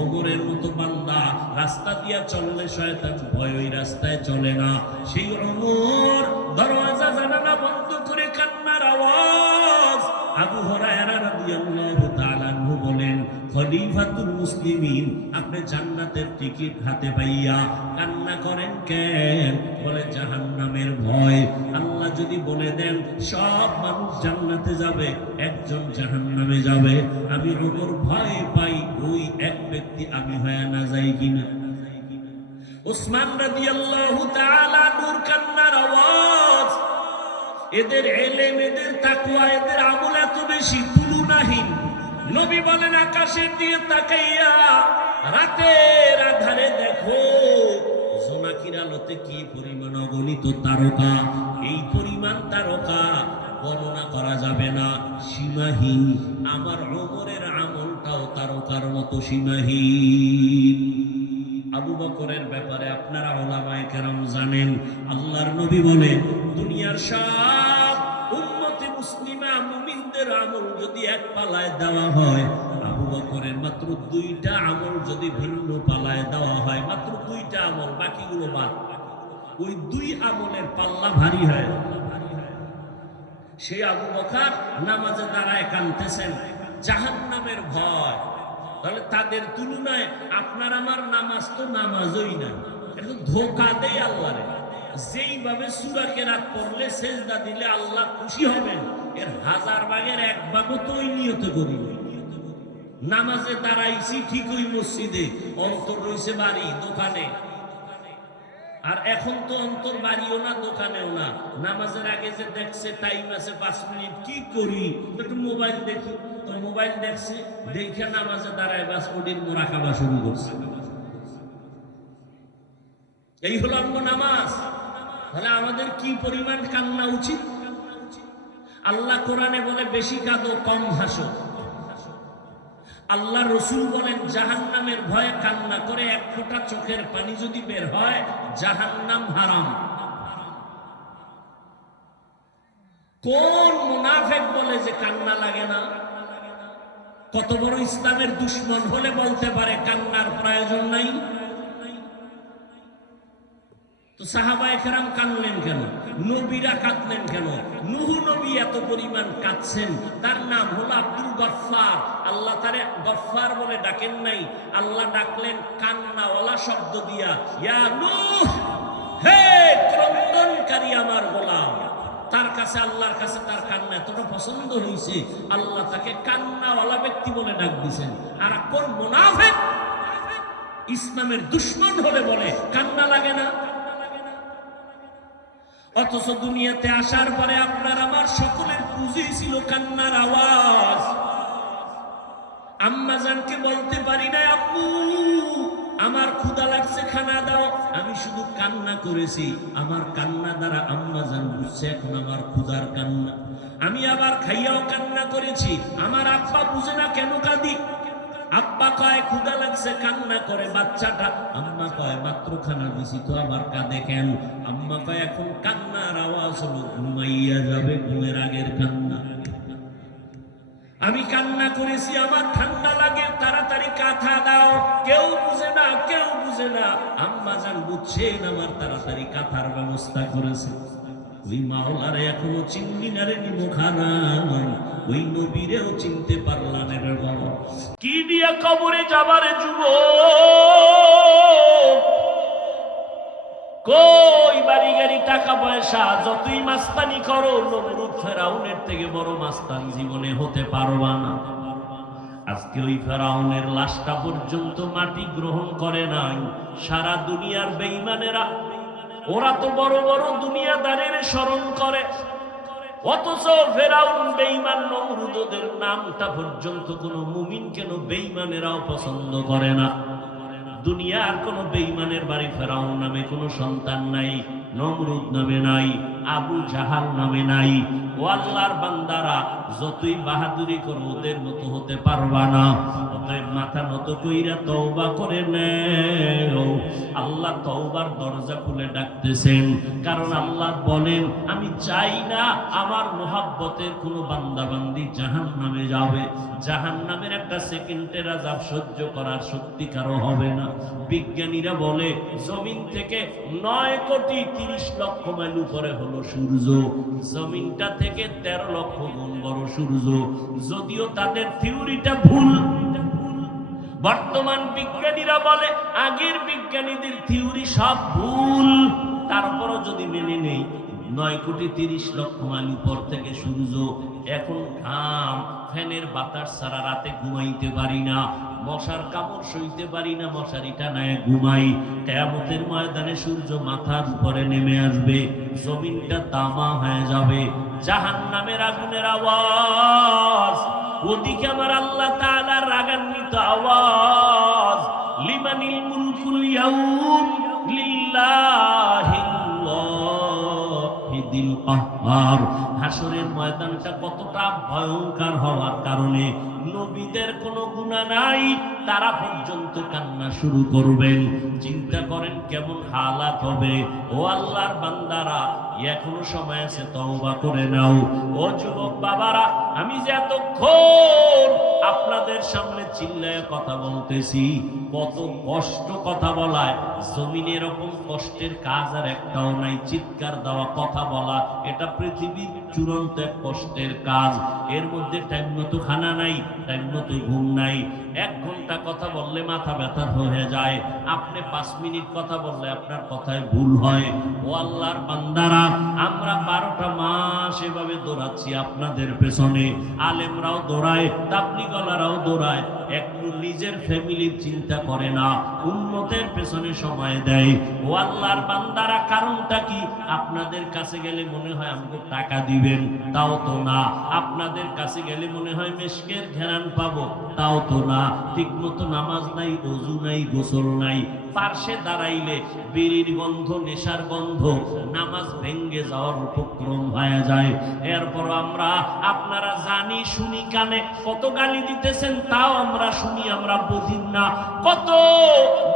ওমরের মতো বান্দা রাস্তা দিয়া চললে শয়তান ভয় ওই রাস্তায় চলে না। সেই ওমর দরওয়াজা জানালা বন্ধ করে কান্নার আওয়াজ। আবু হুরায়রা রাদিয়াল্লাহু তাআলা আনহু বলেন খলিফাতুল মুসলিমিন, আপনি জান্নাতের টিকিট হাতে পাইয়া কান্না করেন কেন? বলে জাহান্নামের ভয়। আল্লাহ যদি বলে দেন সব মানুষ জান্নাতে যাবে, একজন জাহান্নামে যাবে, আমি ওমর ভয় পাই ওই এক ব্যক্তি আমি হয়ে না যাই কিনা। উসমান রাদিয়াল্লাহু তাআলা নূর কান্নার আওয়াজ, এদের ইলম, এদের তাকওয়া, এদের আমল এত বেশি তুলনাহীন। নবী বলেন আকাশের দিকে তাকাইয়া রাতের আধারে দেখো জোনাকির আলোতে কি পরিমাণ অগণিত তারকা। এই পরিমাণ তারকা গণনা করা যাবে না, সীমাহীন। আমার ওমরের আমলটাও তারকার মতো সীমাহীন। আবু বকরের ব্যাপারে আপনারা উলামায়ে কেরাম জানেন, আল্লাহর নবী বলেন দুনিয়ার সব উম্মতে মুসলিমা মুমিনদের আমল যদি এক পালায় দেওয়া হয়, আবু বকরের মাত্র 2টা আমল যদি ভিন্ন পালায় দেওয়া হয়, মাত্র 2টা আমল, বাকিগুলো বাদ, ওই 2 আমলের পাল্লা ভারী হয়। সেই আবু বকর নামাজে দাঁড়ায় কাঁদতেছেন জাহান্নামের ভয়। তাহলে তাদের তুলনায় আপনার আমার নামাজ তো নামাজই না, এটা ধোঁকা দেয় আল্লাহরে। যেইভাবে সূরা কেরাত পড়লে সেজদা দিলে আল্লাহ খুশি হবেন, এর 1000 ভাগের 1 ভাগও তো ওই নিয়তে করি। নামাজে দাঁড়াইছি ঠিক ওই মসজিদে, অন্তর রয়েছে বাড়ি দোকানে। আর এখন তো অন্তর বাড়িও না দোকানেও না। নামাজের আগে যে দেখছে টাইম আছে 5 মিনিট, কি করি একটু মোবাইল দেখি, তো মোবাইল দেখছে, দেখে নামাজে দাঁড়ায় বাস ওটির মুরাকাবা শুরু করছে। এই হলো আমার নামাজ। তাহলে আমাদের কি পরিমাণ কান্না উচিত? আল্লাহ কোরআনে বলে বেশি কাঁদো কম হাসো। আল্লাহ রসুল বলেন জাহান্নামের ভয়ে কান্না করে 1 ফোঁটা চোখের পানি যদি বের হয় জাহান্নাম হারাম। কোন মুনাফিক বলে যে কান্না লাগে না? কত বড় ইসলামের দুশমন হলে বলতে পারে কান্নার প্রয়োজন নাই? তো সাহাবায়ে কেরাম কাঁদলেন কেন? নবীরা কাঁদলেন কেন? নূহ নবী এত পরিমাণ কাঁদছেন, তার নাম হলো আব্দুল গফফার। আল্লাহ তারে গফফার বলে ডাকেন নাই, আল্লাহ ডাকলেন কান্নাওয়ালা শব্দ দিয়া, ইয়া নূহ, হে ক্রন্দনকারী আমার গোলাম। তার কাছে, আল্লাহর কাছে তার কান্না এতটা পছন্দ হয়েছে, আল্লাহ তাকে কান্নাওয়ালা ব্যক্তি বলে ডাক দিয়েছেন। আর কোন মুনাফিক ইসলামের দুশমন হলে বলে কান্না লাগে না? অথচ দুনিয়াতে আসার পরে আপনার আমার সকলের পুঁজি ছিল কান্নার আওয়াজ। আম্মা জানকে বলতে পারি না আম্মু আমার ক্ষুধা লাগছে খানা দাও, আমি শুধু কান্না করেছি। আমার কান্না দ্বারা আম্মা জান বুঝছে এখন আমার ক্ষুধার কান্না। আমি আবার খাইয়াও কান্না করেছি, আমার আব্বা বুঝে না কেন কাঁদি। আব্বা কয় ক্ষুধা লাগছে কান্না করে বাচ্চাটা, আম্মা কয় মাত্র খানা দিছি তো আবার কাঁদে কেন? আম্মা কয় এখন কান্নার আওয়াজ হলো ঘুমাইয়া যাবে, ঘুমের আগের কান্না। আমি কান্না করেছি, আমার ঠান্ডা লাগে, তাড়াতাড়ি কাঁথা দাও। কেউ বুঝে না, কেউ বুঝে না। আম্মা জান বুঝছেন, আমার তাড়াতাড়ি কাঁথার ব্যবস্থা করেছে। ওই মাওলারে এখনো চিনলি না রে নিমখারাম, ওই নবীরেও চিনতে পারলাম না রে বাবা। কি দিয়া কবরে যাবারে যুবক? কই বাড়ি গাড়ি টাকা পয়সা যতই মাস্তানি করো, নমরুদ ফেরাউনের থেকে বড় মাস্তান জীবনে হতে পারবা না। আজকে ওই ফেরাউনের লাশটা পর্যন্ত মাটি গ্রহণ করে নাই। সারা দুনিয়ার বেঈমানেরা, ওরা তো বড় বড় দুনিয়াদারের স্মরণ করে, অথচ ফেরাউন বেঈমান নমরুদ, ওদের নামটা পর্যন্ত কোনো মুমিন কেন বেঈমানেরাও পছন্দ করে না। দুনিয়ার কোন বেঈমানের বাড়ি ফেরাউন নামে কোনো সন্তান নাই, নমরুদ নামে নাই, আবু জাহাল নামে নাই। ও আল্লাহর বান্দারা, যতই বাহাদুরি করো ওদের মতো হতে পারবা না। অতএব মাথা নত কইরা তওবা করে নেও। আল্লাহ তওবার দরজা খুলে ডাকতেছেন, কারণ আল্লাহ বলেন আমি চাই না আমার মোহাব্বতের কোনো বান্দা বান্দি জাহান্নামে যাবে। জাহান্নামের একটা সেকেন্ডের আযাব সহ্য করার শক্তি কারো হবে না। বিজ্ঞানীরা বলে জমিন থেকে 9 কোটি 30 লক্ষ মাইল উপরে হলো সূর্য, জমিনটা থেকে 13 লক্ষ গুণ বড় সূর্য। যদিও তাদের থিওরিটা ভুল, বর্তমান বিজ্ঞানীরা বলে আগের বিজ্ঞানীদের থিওরি সব ভুল। তারপরও যদি মেনে নেই 9 কোটি 30 লক্ষ মাইল উপর থেকে সূর্য, এখন ঘাম ফ্যানের বাতাস ছাড়া রাতে ঘুমাইতে পারি না, মশার কামড় সইতে পারি না, মশারি টানায় ঘুমাই। কিয়ামতের ময়দানে সূর্য মাথার উপরে নেমে আসবে, জমিনটা তামা হয়ে যাবে, জাহান্নামের আগুনের আওয়াজ, ওদিকে আমার আল্লাহ তাআলার রাগান্বিত আওয়াজ, লিমানিল মুলকুল ইয়াউম লিল্লাহিল ওয়াহিদিল কাহ্হার। হাসরের ময়দানটা কতটা ভয়ঙ্কর হওয়ার কারণে নবীদের কোনো গুনাহ নাই, তারা পর্যন্ত কান্না শুরু করবেন। চিন্তা করেন কেমন হালাত হবে। ও আল্লাহর বান্দারা, এখনো সময় আছে, তওবা করে নাও। ও যুবক বাবারা, আমি যে এতক্ষণ আপনাদের সামনে চিল্লায় কথা বলতেছি, কত কষ্ট কথা বলায়, জমিনে এরকম কষ্টের কাজ আর একটাও নাই। চিৎকার দেওয়া, কথা বলা, এটা পৃথিবীর চূড়ান্ত এক কষ্টের কাজ। এর মধ্যে টাইম মতো খানা নাই, টাইম মতো ঘুম নাই। 1 ঘন্টা কথা বললে মাথা ব্যথা হয়ে যায়, আপনি 5 মিনিট কথা বললে আপনার কথায় ভুল হয়। ও আল্লাহর বান্দারা, আমরা 12টা মাস এভাবে দৌড়াচ্ছি আপনাদের পেছনে। আলেমরাও দৌড়ায়, তাবলীগওয়ালারাও দৌড়ায়, একটু নিজের ফ্যামিলির চিন্তা করে না, উম্মতের পেছনে সময় দেয়। ও আল্লাহর বান্দারা, কারণটা কি? আপনাদের কাছে গেলে মনে হয় আমাকে টাকা দিবেন, তাও তো না। আপনাদের কাছে গেলে মনে হয় মেশকের ঘেরান পাবো, তাও তো না। ঠিক মতো নামাজ নাই, ওযু নাই, গোসল নাই। পার্শ্বে দাঁড়াইলে বিড়ির গন্ধ, নেশার গন্ধ, নামাজ ভেঙ্গে যাওয়ার উপক্রম হয়ে যায়। এরপর আমরা, আপনারা জানি শুনি, কানে কত গালি দিতেছেন, তাও আমরা শুনি, আমরা বুঝি না। কত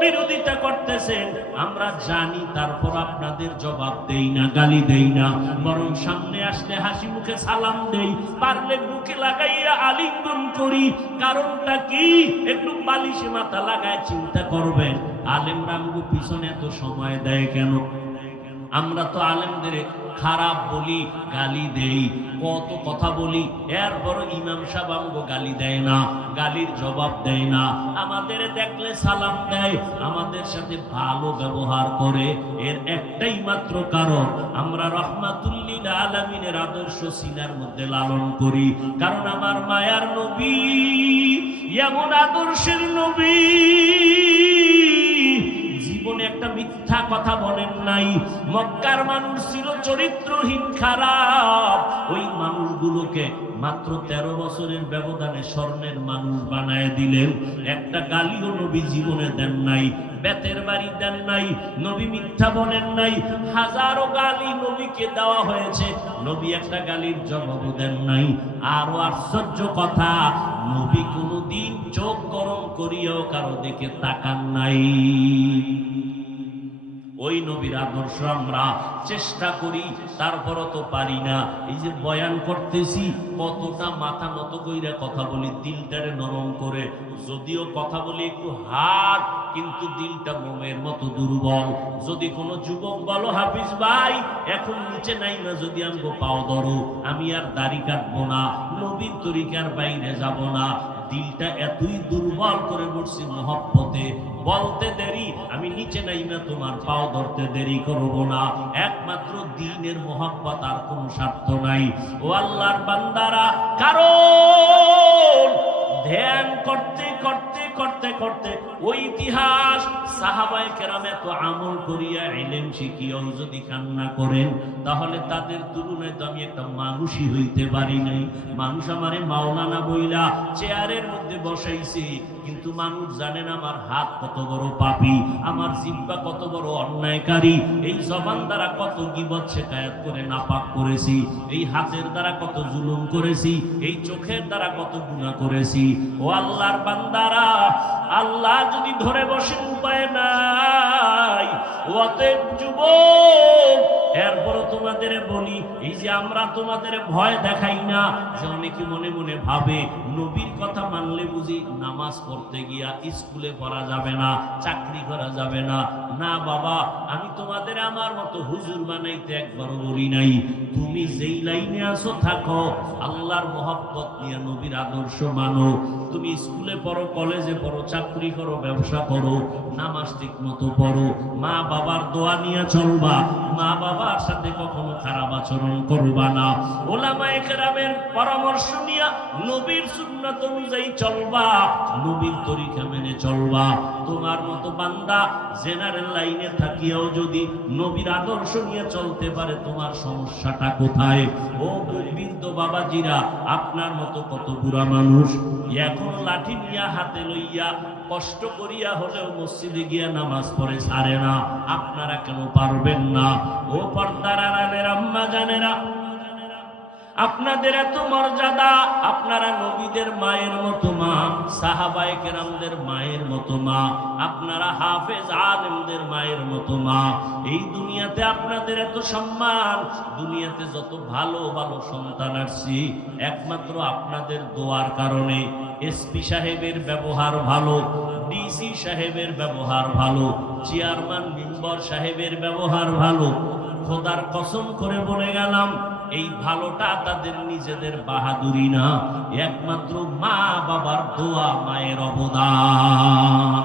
বিরোধিতা করতেছেন, আমরা জানি, তারপর আপনাদের জবাব দেই না, গালি দেই না, বরং সামনে আসলে হাসি মুখে সালাম দেই, পারলে বুকে লাগাইয়া আলিঙ্গন করি। কারণটা কি? একটু বালিশে মাথা লাগায় চিন্তা করবেন, আলেমরা আমগো পিছনে এত সময় দেয় কেন? আমরা তো আলেমদের খারাপ বলি, গালি দেই, কত কথা বলি, এরপর ইমাম সাহেব আমগো গালি দেয় না, গালির জবাব দেয় না, আমাদের দেখলে সালাম দেয়, আমাদের সাথে ভালো ব্যবহার করে। এর একটাই মাত্র কারণ, আমরা রাহমাতুল লিল আলামিনের আদর্শ সিনার মধ্যে লালন করি। কারণ আমার মায়ার নবী এমন আদর্শের নবী, জীবনে একটা মিথ্যা কথা বলেন নাই। মক্কার মানুষ ছিল চরিত্রহীন, খারাপ। ওই মানুষগুলোকে মাত্র 13 বছরের ব্যবধানে স্বর্ণের মানুষ বানায় দিলেন। একটা গালিও নবী জীবনে দেন নাই, বেতের বাড়ি দেন নাই, নবী মিথ্যা বলেন নাই। হাজারো গালি নবীকে দেওয়া হয়েছে, নবী একটা গালির জবাবও দেন নাই। আরো আশ্চর্য কথা, নবী কোনদিন চোখ গরম করিয়াও কারো দিকে তাকান নাই। ওই নবীর আদর্শ আমরা চেষ্টা করি, তারপরও তো পারি না। এই যে বয়ান করতেছি, কতটা মাথা নত কইরা কথা বলি, দিলটারে নরম করে। যদিও কথা বলি একটু হার্ড, কিন্তু দিলটা মোমের মতো দুর্বল। যদি কোনো যুবক বলো, হাফিজ ভাই এখন নিচে নাই না, যদি আমগো পাও ধরো, আমি আর দাড়ি কাটবো না, নবীর তরিকার বাইরে যাব না। দিলটা এতই দুর্বল করে বসছি মহব্বতে, বলতে দেরি, আমি নিচে নাই না, তোমার পাও ধরতে দেরি করব না। একমাত্র দ্বীনের মহব্বত, আর কোনো স্বার্থ নাই। ও আল্লাহর বান্দারা, কারণ ধ্যান করতে করতে করতে করতে ওই ইতিহাস, সাহাবায়ে কেরাম এত আমল করিয়া ইলম শিখিয়াও যদি কান্না করেন, তাহলে তাদের তুলনায় তো আমি একটা মানুষই হইতে পারি নাই। মানুষ আমারে মাওলানা বইলা চেয়ারের মধ্যে বসাইছে, কিন্তু মানুষ জানেন আমার হাত কত বড় পাপী, আমার জিহ্বা কত বড় অন্যায়কারী, এই জবান দ্বারা কত গীবত শিকায়াত করে নাপাক করেছি, এই হাতের দ্বারা কত জুলুম করেছি, এই চোখের দ্বারা কত গুনাহ করেছি। ও আল্লাহর বান্দারা, আল্লাহ যদি ধরে বসে উপায় নাই। অতএব যুবক, এরপরও তোমাদের বলি, এই যে আমরা তোমাদের ভয় দেখাই না, যে অনেকে মনে মনে ভাবে নবীর কথা মানলে বুঝি নামাজ পড়তে গিয়া স্কুলে পড়া যাবে না, চাকরি করা যাবে না। না বাবা, আমি তোমাদের আমার মতো হুজুর বানাইতে একবারও বলি নাই। তুমি যেই লাইনে আছো থাকো, আল্লাহর মহব্বত নিয়ে নবীর আদর্শ মানো। তুমি স্কুলে পড়ো, কলেজে পড়ো, চাকরি করো, ব্যবসা করো, নামাজ ঠিক মতো পড়ো, মা বাবার দোয়া নিয়ে চলবা, মা বাবার সাথে কখনো খারাপ আচরণ করবা না, ওলামায়ে কেরামের পরামর্শ নিয়ে নবীর সুন্নাত অনুযায়ী চলবা, নবীর তরিকা মেনে চলবা। তোমার মতো বান্দা জেনারেল লাইনে থাকিয়াও যদি নবীর আদর্শ নিয়ে চলতে পারে, তোমার সমস্যাটা কোথায়? ও বৃদ্ধ বাবাজিরা, আপনার মতো কত বুড়া মানুষ এখন লাঠি নিয়ে হাতে লইয়া কষ্ট করিয়া হলেও মসজিদে গিয়া নামাজ পড়ে ছাড়ে না, আপনারা কেন পারবেন না? ও পর্দার আড়ালের আম্মা জানেরা, আপনাদের এত মর্যাদা, আপনারা নবীদের মায়ের মতো মা, সাহাবায়ে কেরামদের মায়ের মতো মা, আপনারা হাফেজ আলেমদের মায়ের মতো মা। এই দুনিয়াতে আপনাদের এত সম্মান, দুনিয়াতে যত ভালো ভালো সন্তান আসছে একমাত্র আপনাদের দোয়ার কারণে। এসপি সাহেবের ব্যবহার ভালো, ডিসি সাহেবের ব্যবহার ভালো, চেয়ারম্যান মেম্বার সাহেবের ব্যবহার ভালো। খোদার কসম করে বলে গেলাম, এই ভালোটা তাদের নিজেদের বাহাদুরি না, একমাত্র মা বাবার দোয়া, মায়ের অবদান।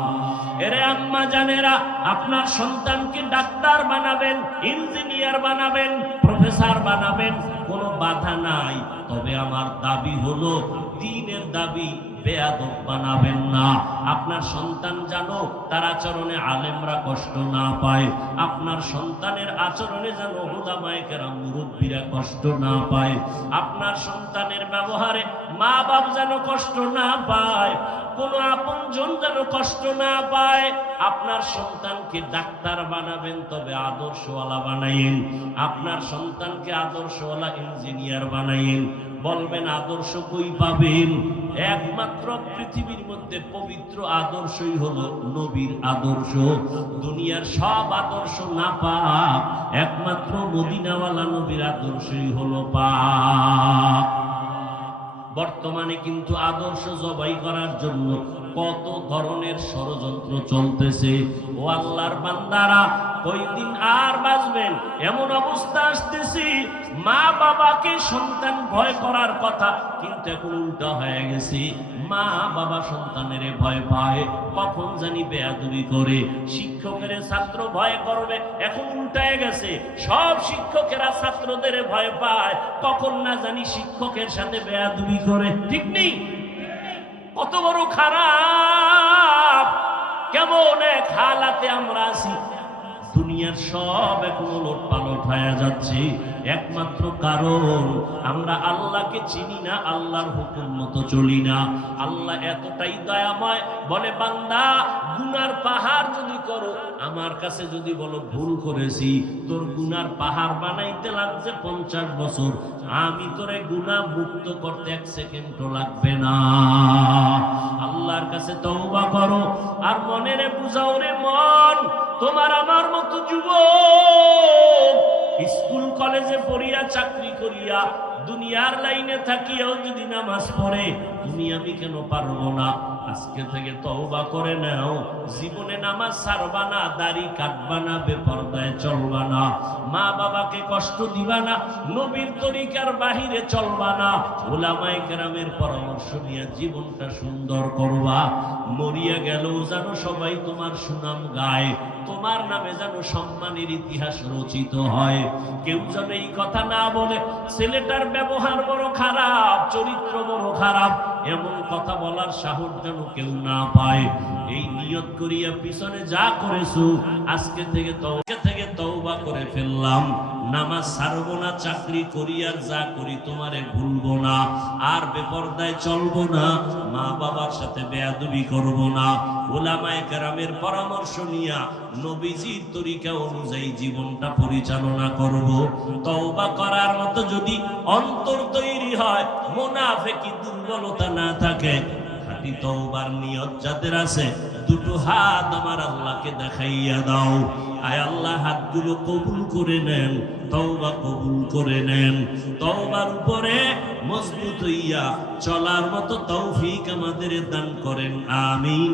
এরে আম্মা জানেরা, আপনার সন্তানকে ডাক্তার বানাবেন, ইঞ্জিনিয়ার বানাবেন, প্রফেসর বানাবেন, কোনো বাধা নাই। তবে আমার দাবি হলো, দ্বীনের দাবি, বেয়াদব বানাবেন না। আপনার সন্তান জানো তার আচরণে আলেমরা কষ্ট না পায়, আপনার সন্তানের আচরণে যেন উলামায়ে কেরাম মুরব্বীরা কষ্ট না পায়, আপনার সন্তানের ব্যবহারে মা বাপ যেন কষ্ট না পায়, কোনো আপনজন যেন কষ্ট না পায়। আপনার সন্তানকে ডাক্তার বানাবেন, তবে আদর্শওয়ালা বানাইন। আপনার সন্তানকে আদর্শওয়ালা ইঞ্জিনিয়ার বানাইন। বলবেন আদর্শ কই পাবেন? একমাত্র পৃথিবীর মধ্যে পবিত্র আদর্শই হলো নবীর আদর্শ। দুনিয়ার সব আদর্শ না পাক, একমাত্র মদিনাওয়ালা নবীর আদর্শই হলো পাক। বর্তমানে কিন্তু আদর্শ জবাই করার জন্য কত ধরনের ষড়যন্ত্র চলতেছে। ও আল্লাহর বান্দারা, কয়দিন আর বাঁচবেন? এমন অবস্থা আসতেছে, মা বাবাকে সন্তান ভয় করার কথা, কিন্তু এখন উল্টা হয়ে গেছে। মা বাবা সন্তানের ভয় পায়, কখন জানি বেয়াদবি করে। শিক্ষকের ছাত্র ভয় করবে, এখন উল্টায় গেছে। সব শিক্ষকেরা ছাত্রদের ভয় পায়, কখন না জানি শিক্ষকের সাথে বেয়াদবি করে। ঠিক নেই? কত বড় খারাপ, কেমন এক হালাতে আমরা আছি। দুনিয়ার সব এখন ওলট পালট হয়ে যাচ্ছে, একমাত্র কারণ আমরা আল্লাহকে চিনি না, আল্লাহর হুকুম মতো চলি না। আল্লাহ এতটাই দয়াময়, বলে বান্দা গুনার পাহাড় যদি করো, আমার কাছে যদি বলো ভুল করেছি, তোর গুনার পাহাড় বানাইতে লাগছে 50 বছর, আমি তোরে গুনাহ মুক্ত করতে 1 সেকেন্ডও লাগবে না। আল্লাহর কাছে তওবা করো, আর মনেরে বুঝাও রে মন, তোমার আমার মতো যুবক স্কুল কলেজে পড়িয়া, চাকরি করিয়া, দুনিয়ার লাইনে থাকিয়াও যদি নামাজ পড়ে, তুমি আমি কেন পারবো না? আজকে থেকে তওবা করে নাও, জীবনে নামাজ ছাড়বা না, দাড়ি কাটবা না, বেপরদায় চলবা না, মা বাবাকে কষ্ট দিবা না, নবীর তরিকার বাহিরে চলবা না, উলামায়ে কেরামের পরামর্শ নিয়ে জীবনটা সুন্দর করবা। মরিয়া গেলেও যেন সবাই তোমার সুনাম গায়, তোমার নামে যেন সম্মানের ইতিহাস রচিত হয়। কেউ যেন এই কথা না বলে ছেলেটার ব্যবহার বড় খারাপ, চরিত্র বড় খারাপ, এমন কথা বলার সাহস যেন কেউ না পায়। এই নিয়ত করিয়া পিছনে যা করেছো, আজকে থেকে তওবা করে ফেললাম, নামাজ ছাড়বো না, চাকরি করি আর যা করি তোমারে ভুলবো না, আর বেপরদায় চলবো না, মা বাবার সাথে বেয়াদবি করবো না, উলামায়ে কেরামের পরামর্শ নিয়া নবীজির তরিকা অনুযায়ী জীবনটা পরিচালনা করব। তওবা করার মতো যদি অন্তর তৈরি হয়, মুনাফিকি দুর্বলতা না থাকে, খাঁটি তওবার নিয়ত যাদের আছে, দুটো হাত আমার আল্লাহকে দেখাইয়া দাও। আয় আল্লাহ, হাতগুলো কবুল করে নেন, তওবা কবুল করে নেন। তওবার উপরে মজবুত হইয়া চলার মতো তৌফিক আমাদের দান করেন, আমিন।